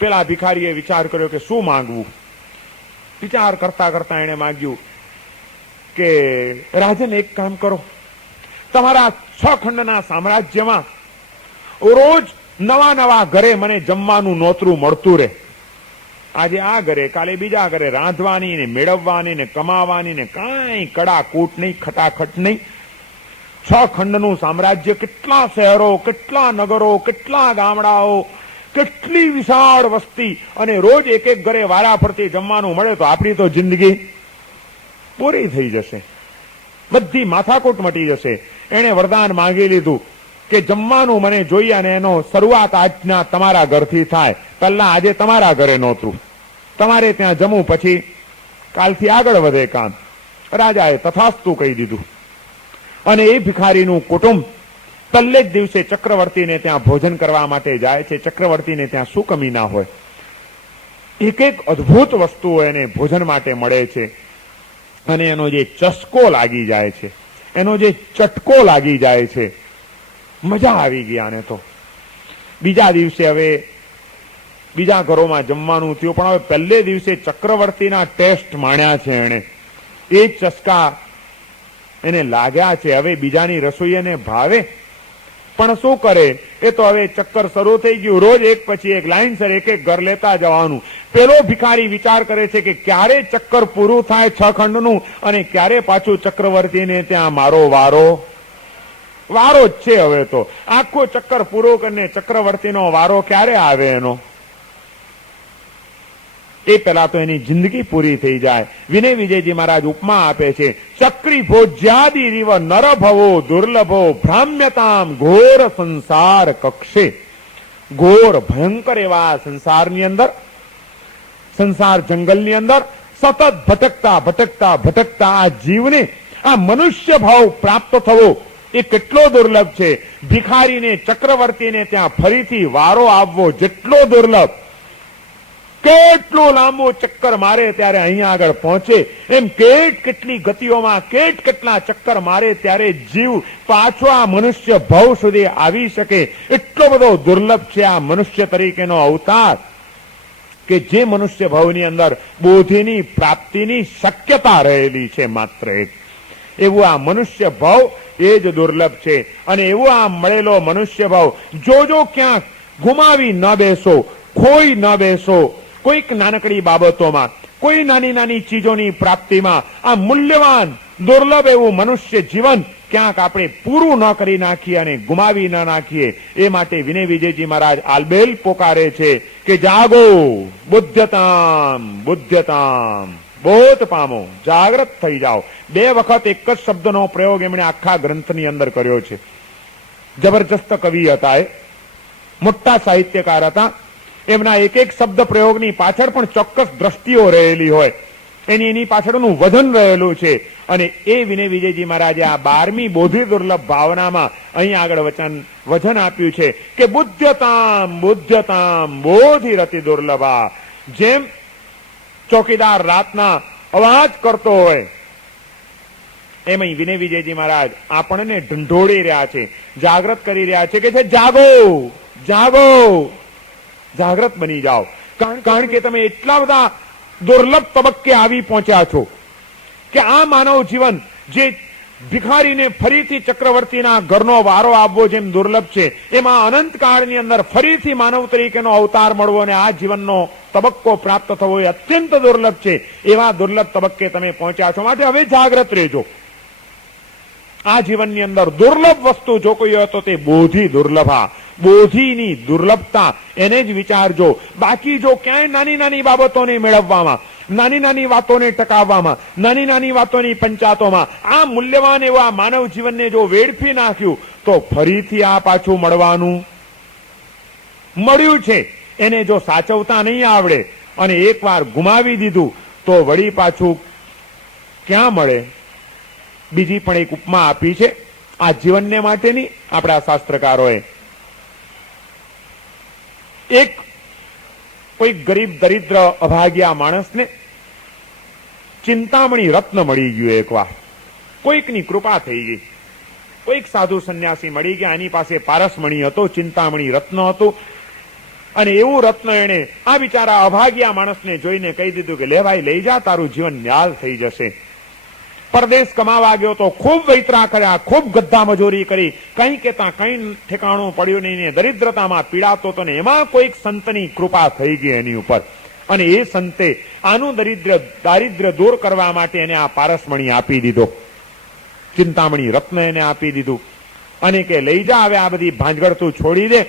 પેલા ભિખારીએ વિચાર કર્યો કે શું માંગવું. વિચાર કરતા કરતા એને માગ્યું કે રાજન, એક કામ કરો, તમારા 6 ખંડના સામ્રાજ્યમાં રોજ નવા નવા ઘરે મને જમવાનું નોતરું મળતું રહે. આજે આ ઘરે, કાલે બીજા ઘરે, રાંધવાની ને મેળવવાની ને કમાવાની ને કાંઈ કડાકૂટ નહીં, ખટાખટ નહીં. 6 ખંડનું સામ્રાજ્ય, કેટલા શહેરો, કેટલા નગરો, કેટલા ગામડાઓ, કેટલી વિશાળ વસ્તી, અને રોજ એક એક ઘરે વારા ફરતી જમવાનું મળે તો આપણી તો જિંદગી પૂરી થઈ જશે, બધી માથાકૂટ મટી જશે. એણે વરદાન માંગી લીધું કે જમવાનું મને જોઈએ અને એનો શરૂઆત આજના તમારા ઘરથી થાય. પહેલા આજે તમારા ઘરે નોતરું, તમારે ત્યાં જમવું, પછી કાલથી આગળ વધે કામ. રાજાએ તથાસ્તુ કહી દીધું. અને એ ભિખારીનું કુટુંબ પહેલે જ દિવસે ચક્રવર્તીને ત્યાં ભોજન કરવા માટે જાય છે. ચક્રવર્તીને ત્યાં શું કમી ના હોય, એક એક અદ્ભુત વસ્તુઓ એને ભોજન માટે મળે છે. અને એનો જે ચસ્કો લાગી જાય છે, એનો જે ચટકો લાગી જાય છે, મજા આવી ગઈ આને તો. બીજા દિવસે હવે બીજા ઘરોમાં જમવાનું થયું, પણ હવે પહેલે દિવસે ચક્રવર્તીના ટેસ્ટ માણ્યા છે એણે, એ ચસ્કા એને લાગ્યા છે. હવે બીજાની રસોઈ એને ભાવે, પણ શું કરે? એ તો હવે ચક્કર શરૂ થઈ ગયું. રોજ એક પછી એક લાઈનસર એક એક ઘર લેતા જવાનું. પેલો ભિખારી વિચાર કરે છે કે ક્યારે ચક્કર પૂરું થાય 6 ખંડનું, અને ક્યારે પાછું ચક્રવર્તીને ત્યાં મારો વારો જ છે. હવે તો આખો ચક્કર પૂરો કરીને ચક્રવર્તીનો વારો ક્યારે આવે એનો, એ પેલા તો એની જિંદગી પૂરી થઈ જાય. વિનય વિજયજી મહારાજ ઉપમા આપે છે, ચક્રી ભોજ્યાદિ રીવ નર ભવો દુર્લભો ભ્રામ્યતામ ઘોર સંસાર કક્ષે. ઘોર ભયંકર એવા સંસારની અંદર, સંસાર જંગલની અંદર સતત ભટકતા ભટકતા ભટકતા આ જીવને આ મનુષ્ય ભાવ પ્રાપ્ત થવો એ કેટલો દુર્લભ છે. ભિખારીને ચક્રવર્તીને ત્યાં ફરીથી વારો આવવો જેટલો દુર્લભ, કેટલો લાંબો ચક્કર મારે ત્યારે અહીંયા આગળ પહોંચે, એમ કેટલી ગતિઓમાં કેટલા ચક્કર મારે ત્યારે જીવ પાછો આ મનુષ્ય ભાવ સુધી આવી શકે. એટલો બધો દુર્લભ છે આ મનુષ્ય તરીકેનો અવતાર કે જે મનુષ્ય ભાવની અંદર બોધિની પ્રાપ્તિની શક્યતા રહેલી છે. માત્ર એક એવું આ મનુષ્ય ભાવ એ જ દુર્લભ છે. અને એવો આ મળેલો મનુષ્ય ભાવ જો ક્યાંક ગુમાવી ન બેસો, ખોઈ ન બેસો. કોઈક નાનકડી બાબતોમાં, કોઈ નાની નાની ચીજોની પ્રાપ્તિમાં આ મૂલ્યવાન દુર્લભ એવું મનુષ્ય જીવન ક્યાંક આપણે પૂરું ન કરી નાખીએ અને ગુમાવી ન નાખીએ, એ માટે વિનય વિજયજી મહારાજ આલબેલ પોકારે છે કે જાગો, બુદ્ધતામ બુદ્ધતામ. બોધ પામો, જાગૃત થઈ જાઓ. 2 વખત એક જ શબ્દનો પ્રયોગ એમણે આખા ગ્રંથની અંદર કર્યો છે. જબરજસ્ત કવિ હતા, એ મોટા સાહિત્યકાર હતા. એમના એક એક શબ્દ પ્રયોગની પાછળ પણ ચોક્કસ દ્રષ્ટિઓ રહેલી હોય, એની પાછળનું વજન રહેલું છે. અને એ વિનય વિજયજી મહારાજે આ 12મી બોધિ દુર્લભ ભાવનામાં અહીં આગળ વચન આપ્યું છે કે બુદ્ધતામ બુદ્ધતામ બોધિ રતિ દુર્લભા. જેમ ચોકીદાર રાતના અવાજ કરતો હોય એમ અહીં વિનય વિજયજી મહારાજ આપણને ઢંઢોળી રહ્યા છે, જાગૃત કરી રહ્યા છે કે જાગો જાગો, જાગૃત બની જાઓ. કારણ કે તમે એટલા બધા દુર્લભ તબક્કે આવી પહોંચ્યા છો કે આ માનવ જીવન જે ભિખારીને ફરીથી ચક્રવર્તીના ઘરનો વારો આવવો જેમ દુર્લભ છે, એમાં અનંતકાળની અંદર ફરીથી માનવ તરીકેનો અવતાર મળવો અને આ જીવનનો તબક્કો પ્રાપ્ત થવો એ અત્યંત દુર્લભ છે. એવા દુર્લભ તબક્કે તમે પહોંચ્યા છો, માટે હવે જાગૃત રહેજો. આ જીવનની અંદર દુર્લભ વસ્તુ જો કોઈ હોય તો તે બોધિ દુર્લભા, બોધિની દુર્લભતા એને જ વિચારજો. બાકી જો ક્યાંય નાની નાની બાબતોને મેળવવામાં, નાની નાની વાતોને ટકાવવામાં, નાની નાની વાતોની પંચાતોમાં આ મૂલ્યવાન એવા માનવ જીવનને જો વેડફી નાખ્યું તો ફરીથી આ પાછું મળ્યું છે એને જો સાચવતા નહીં આવડે અને એકવાર ગુમાવી દીધું તો વળી પાછું ક્યાં મળે. બીજી પણ એક ઉપમા આપી છે આ જીવનને માટેની આપણા શાસ્ત્રકારોએ. એક કોઈ ગરીબ દરિદ્ર અભાગ્યા માણસને ચિંતામણી રત્ન મળી ગયું. એકવાર કોઈકની કૃપા થઈ ગઈ, કોઈક સાધુ સંન્યાસી મળી ગયા, એની પાસે પારસમણી હતો, ચિંતામણી રત્ન હતું. અને એવું રત્ન એને આ બિચારા અભાગ્યા માણસને જોઈને કહી દીધું કે લે ભાઈ લઈ જા, તારું જીવન ન્યાલ થઈ જશે. પરદેશ કમાવા ગયો તો ખૂબ વૈતરા કર્યા, ખૂબ ગદ્દા મજૂરી કરી, કઈ કેતા કઈ ઠેકાણું પડ્યું નહીં, ને દરિદ્રતામાં પીડાતો હતો ને એમાં કોઈક સંતની કૃપા થઈ ગઈ એની ઉપર. અને એ સંતે આનું દારિદ્ર્ય દૂર કરવા માટે એને આ પારસમણી આપી દીધો, ચિંતામણી રત્ન એને આપી દીધું. અને કે લઈ જા, હવે આ બધી ભાંજગડ તું છોડી દે.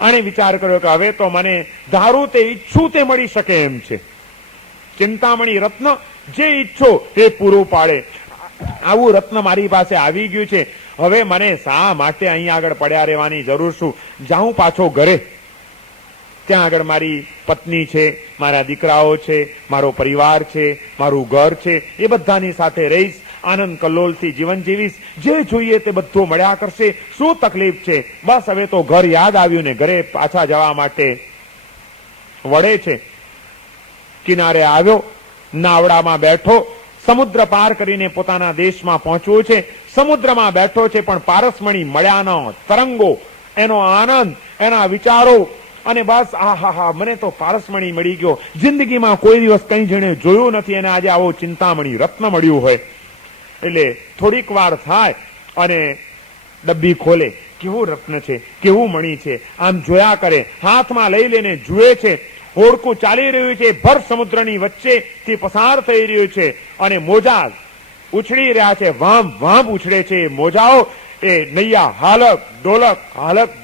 અને વિચાર કર્યો કે હવે તો મને ધારું તે ઈચ્છું તે મળી શકે એમ છે. ચિંતામણી રત્ન જે ઈચ્છો તે પૂરું પાડે, આવું રત્ન મારી પાસે આવી ગયું છે. હવે મને શા માટે અહીં આગળ પડ્યા રહેવાની જરૂર શું? જાઉં પાછો ઘરે. ત્યાં આગળ મારી પત્ની છે, મારા દીકરાઓ છે, મારો પરિવાર છે, મારું ઘર છે, એ બધાની સાથે રહીશ, આનંદ કલ્લોલથી જીવન જીવીશ, જે જોઈએ તે બધું મળ્યા કરશે, શું તકલીફ છે? બસ હવે તો ઘર યાદ આવ્યું ને ઘરે પાછા જવા માટે વળે છે. કિનારે આવ્યો, નાવડામાં બેઠો, સમુદ્ર પાર કરીને પોતાના દેશમાં પહોંચવું છે. સમુદ્રમાં બેઠો છે પણ પારસમણી મળ્યાનો તરંગો, એનો આનંદ, એના વિચારો, અને બસ આહા મને તો પારસમણી મળી ગયો, જિંદગીમાં કોઈ દિવસ કઈ જણે જોયું નથી અને આજે આવો ચિંતામણી રત્ન મળ્યું હોય. એટલે થોડીક વાર થાય અને ડબ્બી ખોલે, કેવું રત્ન છે, કેવું મણી છે, આમ જોયા કરે, હાથમાં લઈ લઈને જુએ છે. હોડકું ચાલી રહ્યું છે, ભર સમુદ્રની વચ્ચેથી પસાર થઈ રહ્યું છે અને મોજા ઉછળી રહ્યા છે, વામ વામ ઉછળે છે. મોજાઓ એ નૈયા હાલક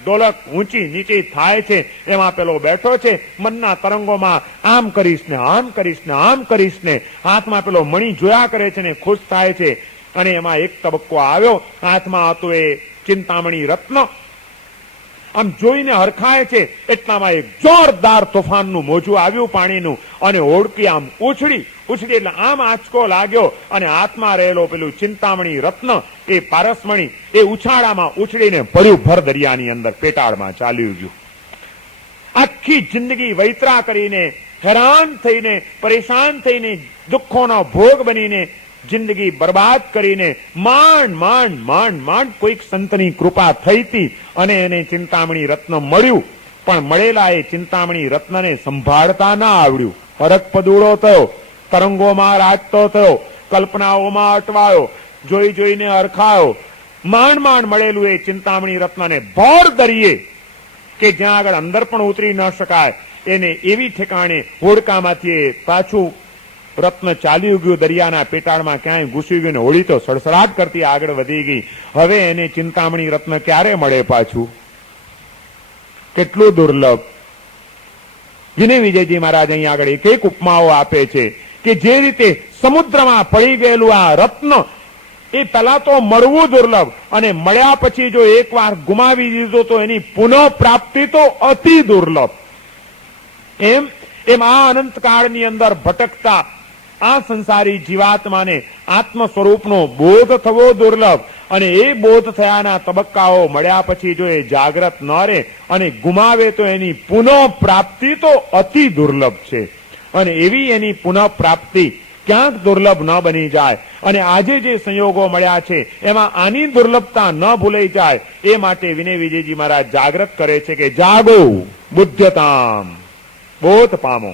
ડોલક ઊંચી નીચી થાય છે. એમાં પેલો બેઠો છે, મનના તરંગોમાં આમ કરીશ ને આમ કરીશ ને આમ કરીશ ને, હાથમાં પેલો મણી જોયા કરે છે ને ખુશ થાય છે. અને એમાં એક તબક્કો આવ્યો, હાથમાં હતું એ ચિંતામણી રત્ન, આમ જોઈને હરખાય છે એટલામાં એક જોરદાર તોફાનનું મોજું આવ્યું પાણીનું, અને હોડકી આમ ઉછળી એટલે આમ આંચકો લાગ્યો અને હાથમાં રહેલો પેલું ચિંતામણી રત્ન, એ પારસમણી, એ ઉછાળામાં ઉછળીને પડ્યું ભર દરિયાની અંદર, પેટાળમાં ચાલ્યું ગયું. આખી જિંદગી વૈતરા કરીને, હેરાન થઈને, પરેશાન થઈને, દુઃખોનો ભોગ બનીને જિંદગી બરબાદ કરીને માંડ કોઈક સંતની કૃપા થઈ હતી અને એને ચિંતામણી રત્ન મળ્યું. પણ મળેલા એ ચિંતામણી રત્નને સંભાળતા ના આવડ્યું. હરક પદુડો થયો, તરંગોમાં રાચતો થયો, કલ્પનાઓમાં અટવાયો, જોઈ જોઈને હરખાયો. માંડ મળેલું એ ચિંતામણી રત્નને ભોર દરિયે કે જ્યાં આગળ અંદર પણ ઉતરી ન શકાય, એને એવી ઠેકાણે હોડકામાંથી પાછું રત્ન ચાલ્યું ગયું, દરિયાના પેટાળમાં ક્યાંય ઘૂસી ગયું, હોળી તો સડસડાટ કરતી આગળ વધી ગઈ. હવે એને ચિંતામણી રત્ન ક્યારે મળે પાછું? કેટલું દુર્લભ. વિનય વિજયજી મહારાજ અહીં આગળ એક ઉપમાઓ આપે છે કે જે રીતે સમુદ્રમાં પડી ગયેલું આ રત્ન એ પહેલા તો મળવું દુર્લભ, અને મળ્યા પછી જો એકવાર ગુમાવી દીધો તો એની પુનઃ પ્રાપ્તિ તો અતિ દુર્લભ. એમ આ અનંતકાળની અંદર ભટકતા આ સંસારી જીવાત્માને આત્મ સ્વરૂપનો બોધ થવો દુર્લભ, અને એ બોધ થયાના તબક્કાઓ મળ્યા પછી જો એ જાગ્રત ન રહે અને ગુમાવે તો એની પુનઃ પ્રાપ્તિ તો અતિ દુર્લભ છે. અને એવી એની પુનઃ પ્રાપ્તિ ક્યાંક દુર્લભ ન બની જાય, અને આજે જે સંયોગો મળ્યા છે એમાં આની દુર્લભતા ન ભૂલાઈ જાય એ માટે વિનય વિજયજી મહારાજ જાગ્રત કરે છે કે જાગો, બુદ્ધતામ, બોધ પામો,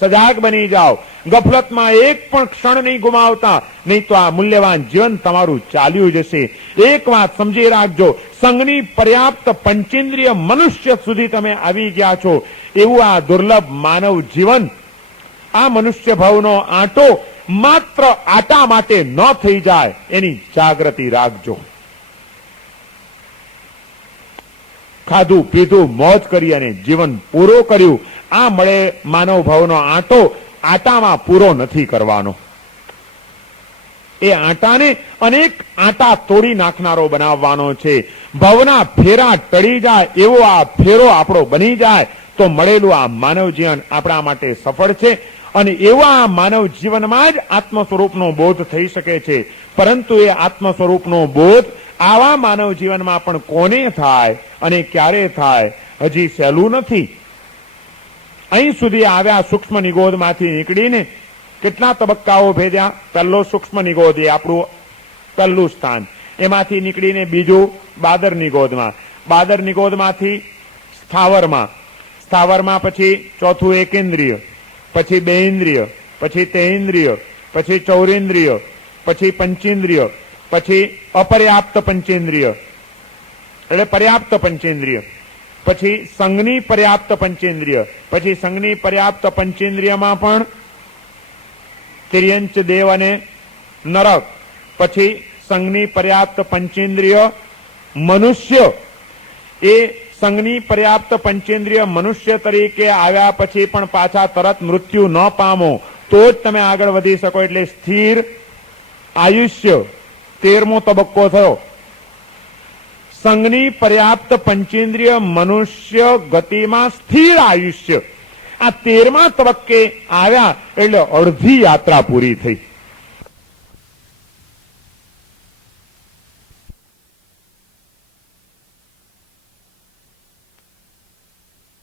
સજાગ બની જાઓ, ગફલતમાં એક પણ ક્ષણ નહીં ગુમાવતા, નહીં તો આ મૂલ્યવાન જીવન તમારું ચાલ્યું જશે. એક વાત સમજી રાખજો, સંઘની પર્યાપ્ત પંચેન્દ્રિય મનુષ્ય સુધી તમે આવી ગયા છો, એવું આ દુર્લભ માનવ જીવન, આ મનુષ્ય ભાવનો આંટો માત્ર આટા માટે ન થઈ જાય એની જાગૃતિ રાખજો. ખાધું પીધું મોજ કરી અને જીવન પૂરો કર્યું, આ મળે માનવ ભાવનો આંટો આટામાં પૂરો નથી કરવાનો. એ આટાને અનેક આટા તોડી નાખનારો બનાવવાનો છે. ભવના ફેરા ટળી જાય એવો આ ફેરો આપણો બની જાય તો મળેલું આ માનવ જીવન આપણા માટે સફળ છે. અને એવા માનવ જીવનમાં જ આત્મ સ્વરૂપનો બોધ થઈ શકે છે. પરંતુ એ આત્મ સ્વરૂપનો બોધ આવા માનવ જીવનમાં પણ કોને થાય અને ક્યારે થાય હજી સહેલું નથી. અહીં સુધી આવ્યા સૂક્ષ્મ નિગોધમાંથી નીકળીને કેટલા તબક્કાઓ ભેદ્યા. પહેલો સૂક્ષ્મ નિગોધ, એ આપણું પહેલું સ્થાન. એમાંથી નીકળીને બીજું બાદર નિગોધમાં, બાદર નિગોધમાંથી સ્થાવરમાં, સ્થાવરમાં પછી ચોથું એકેન્દ્રિય, પછી બેઇન્દ્રિય, પછી તેઇન્દ્રિય, પછી ચૌરેન્દ્રિય, પછી પંચેન્દ્રિય, પછી અપર્યાપ્ત પંચેન્દ્રિય એટલે પર્યાપ્ત પંચેન્દ્રિય, પછી સંઘની પર્યાપ્ત પંચેન્દ્રિય, પછી સંઘની પર્યાપ્ત પંચેન્દ્રિયમાં પણ તિર્યંચ દેવ અને નરક, પછી સંઘની પર્યાપ્ત પંચેન્દ્રિય મનુષ્ય. એ સંઘની પર્યાપ્ત પંચેન્દ્રિય મનુષ્ય તરીકે આવ્યા પછી પણ પાછા તરત મૃત્યુ ન પામો તો જ તમે આગળ વધી શકો, એટલે સ્થિર આયુષ્ય 13મો તબક્કો થયો. સંઘની પર્યાપ્ત પંચેન્દ્રિય મનુષ્ય ગતિમાં સ્થિર આયુષ્ય, આ 13મા તબક્કે આવ્યા એટલે અડધી યાત્રા પૂરી થઈ.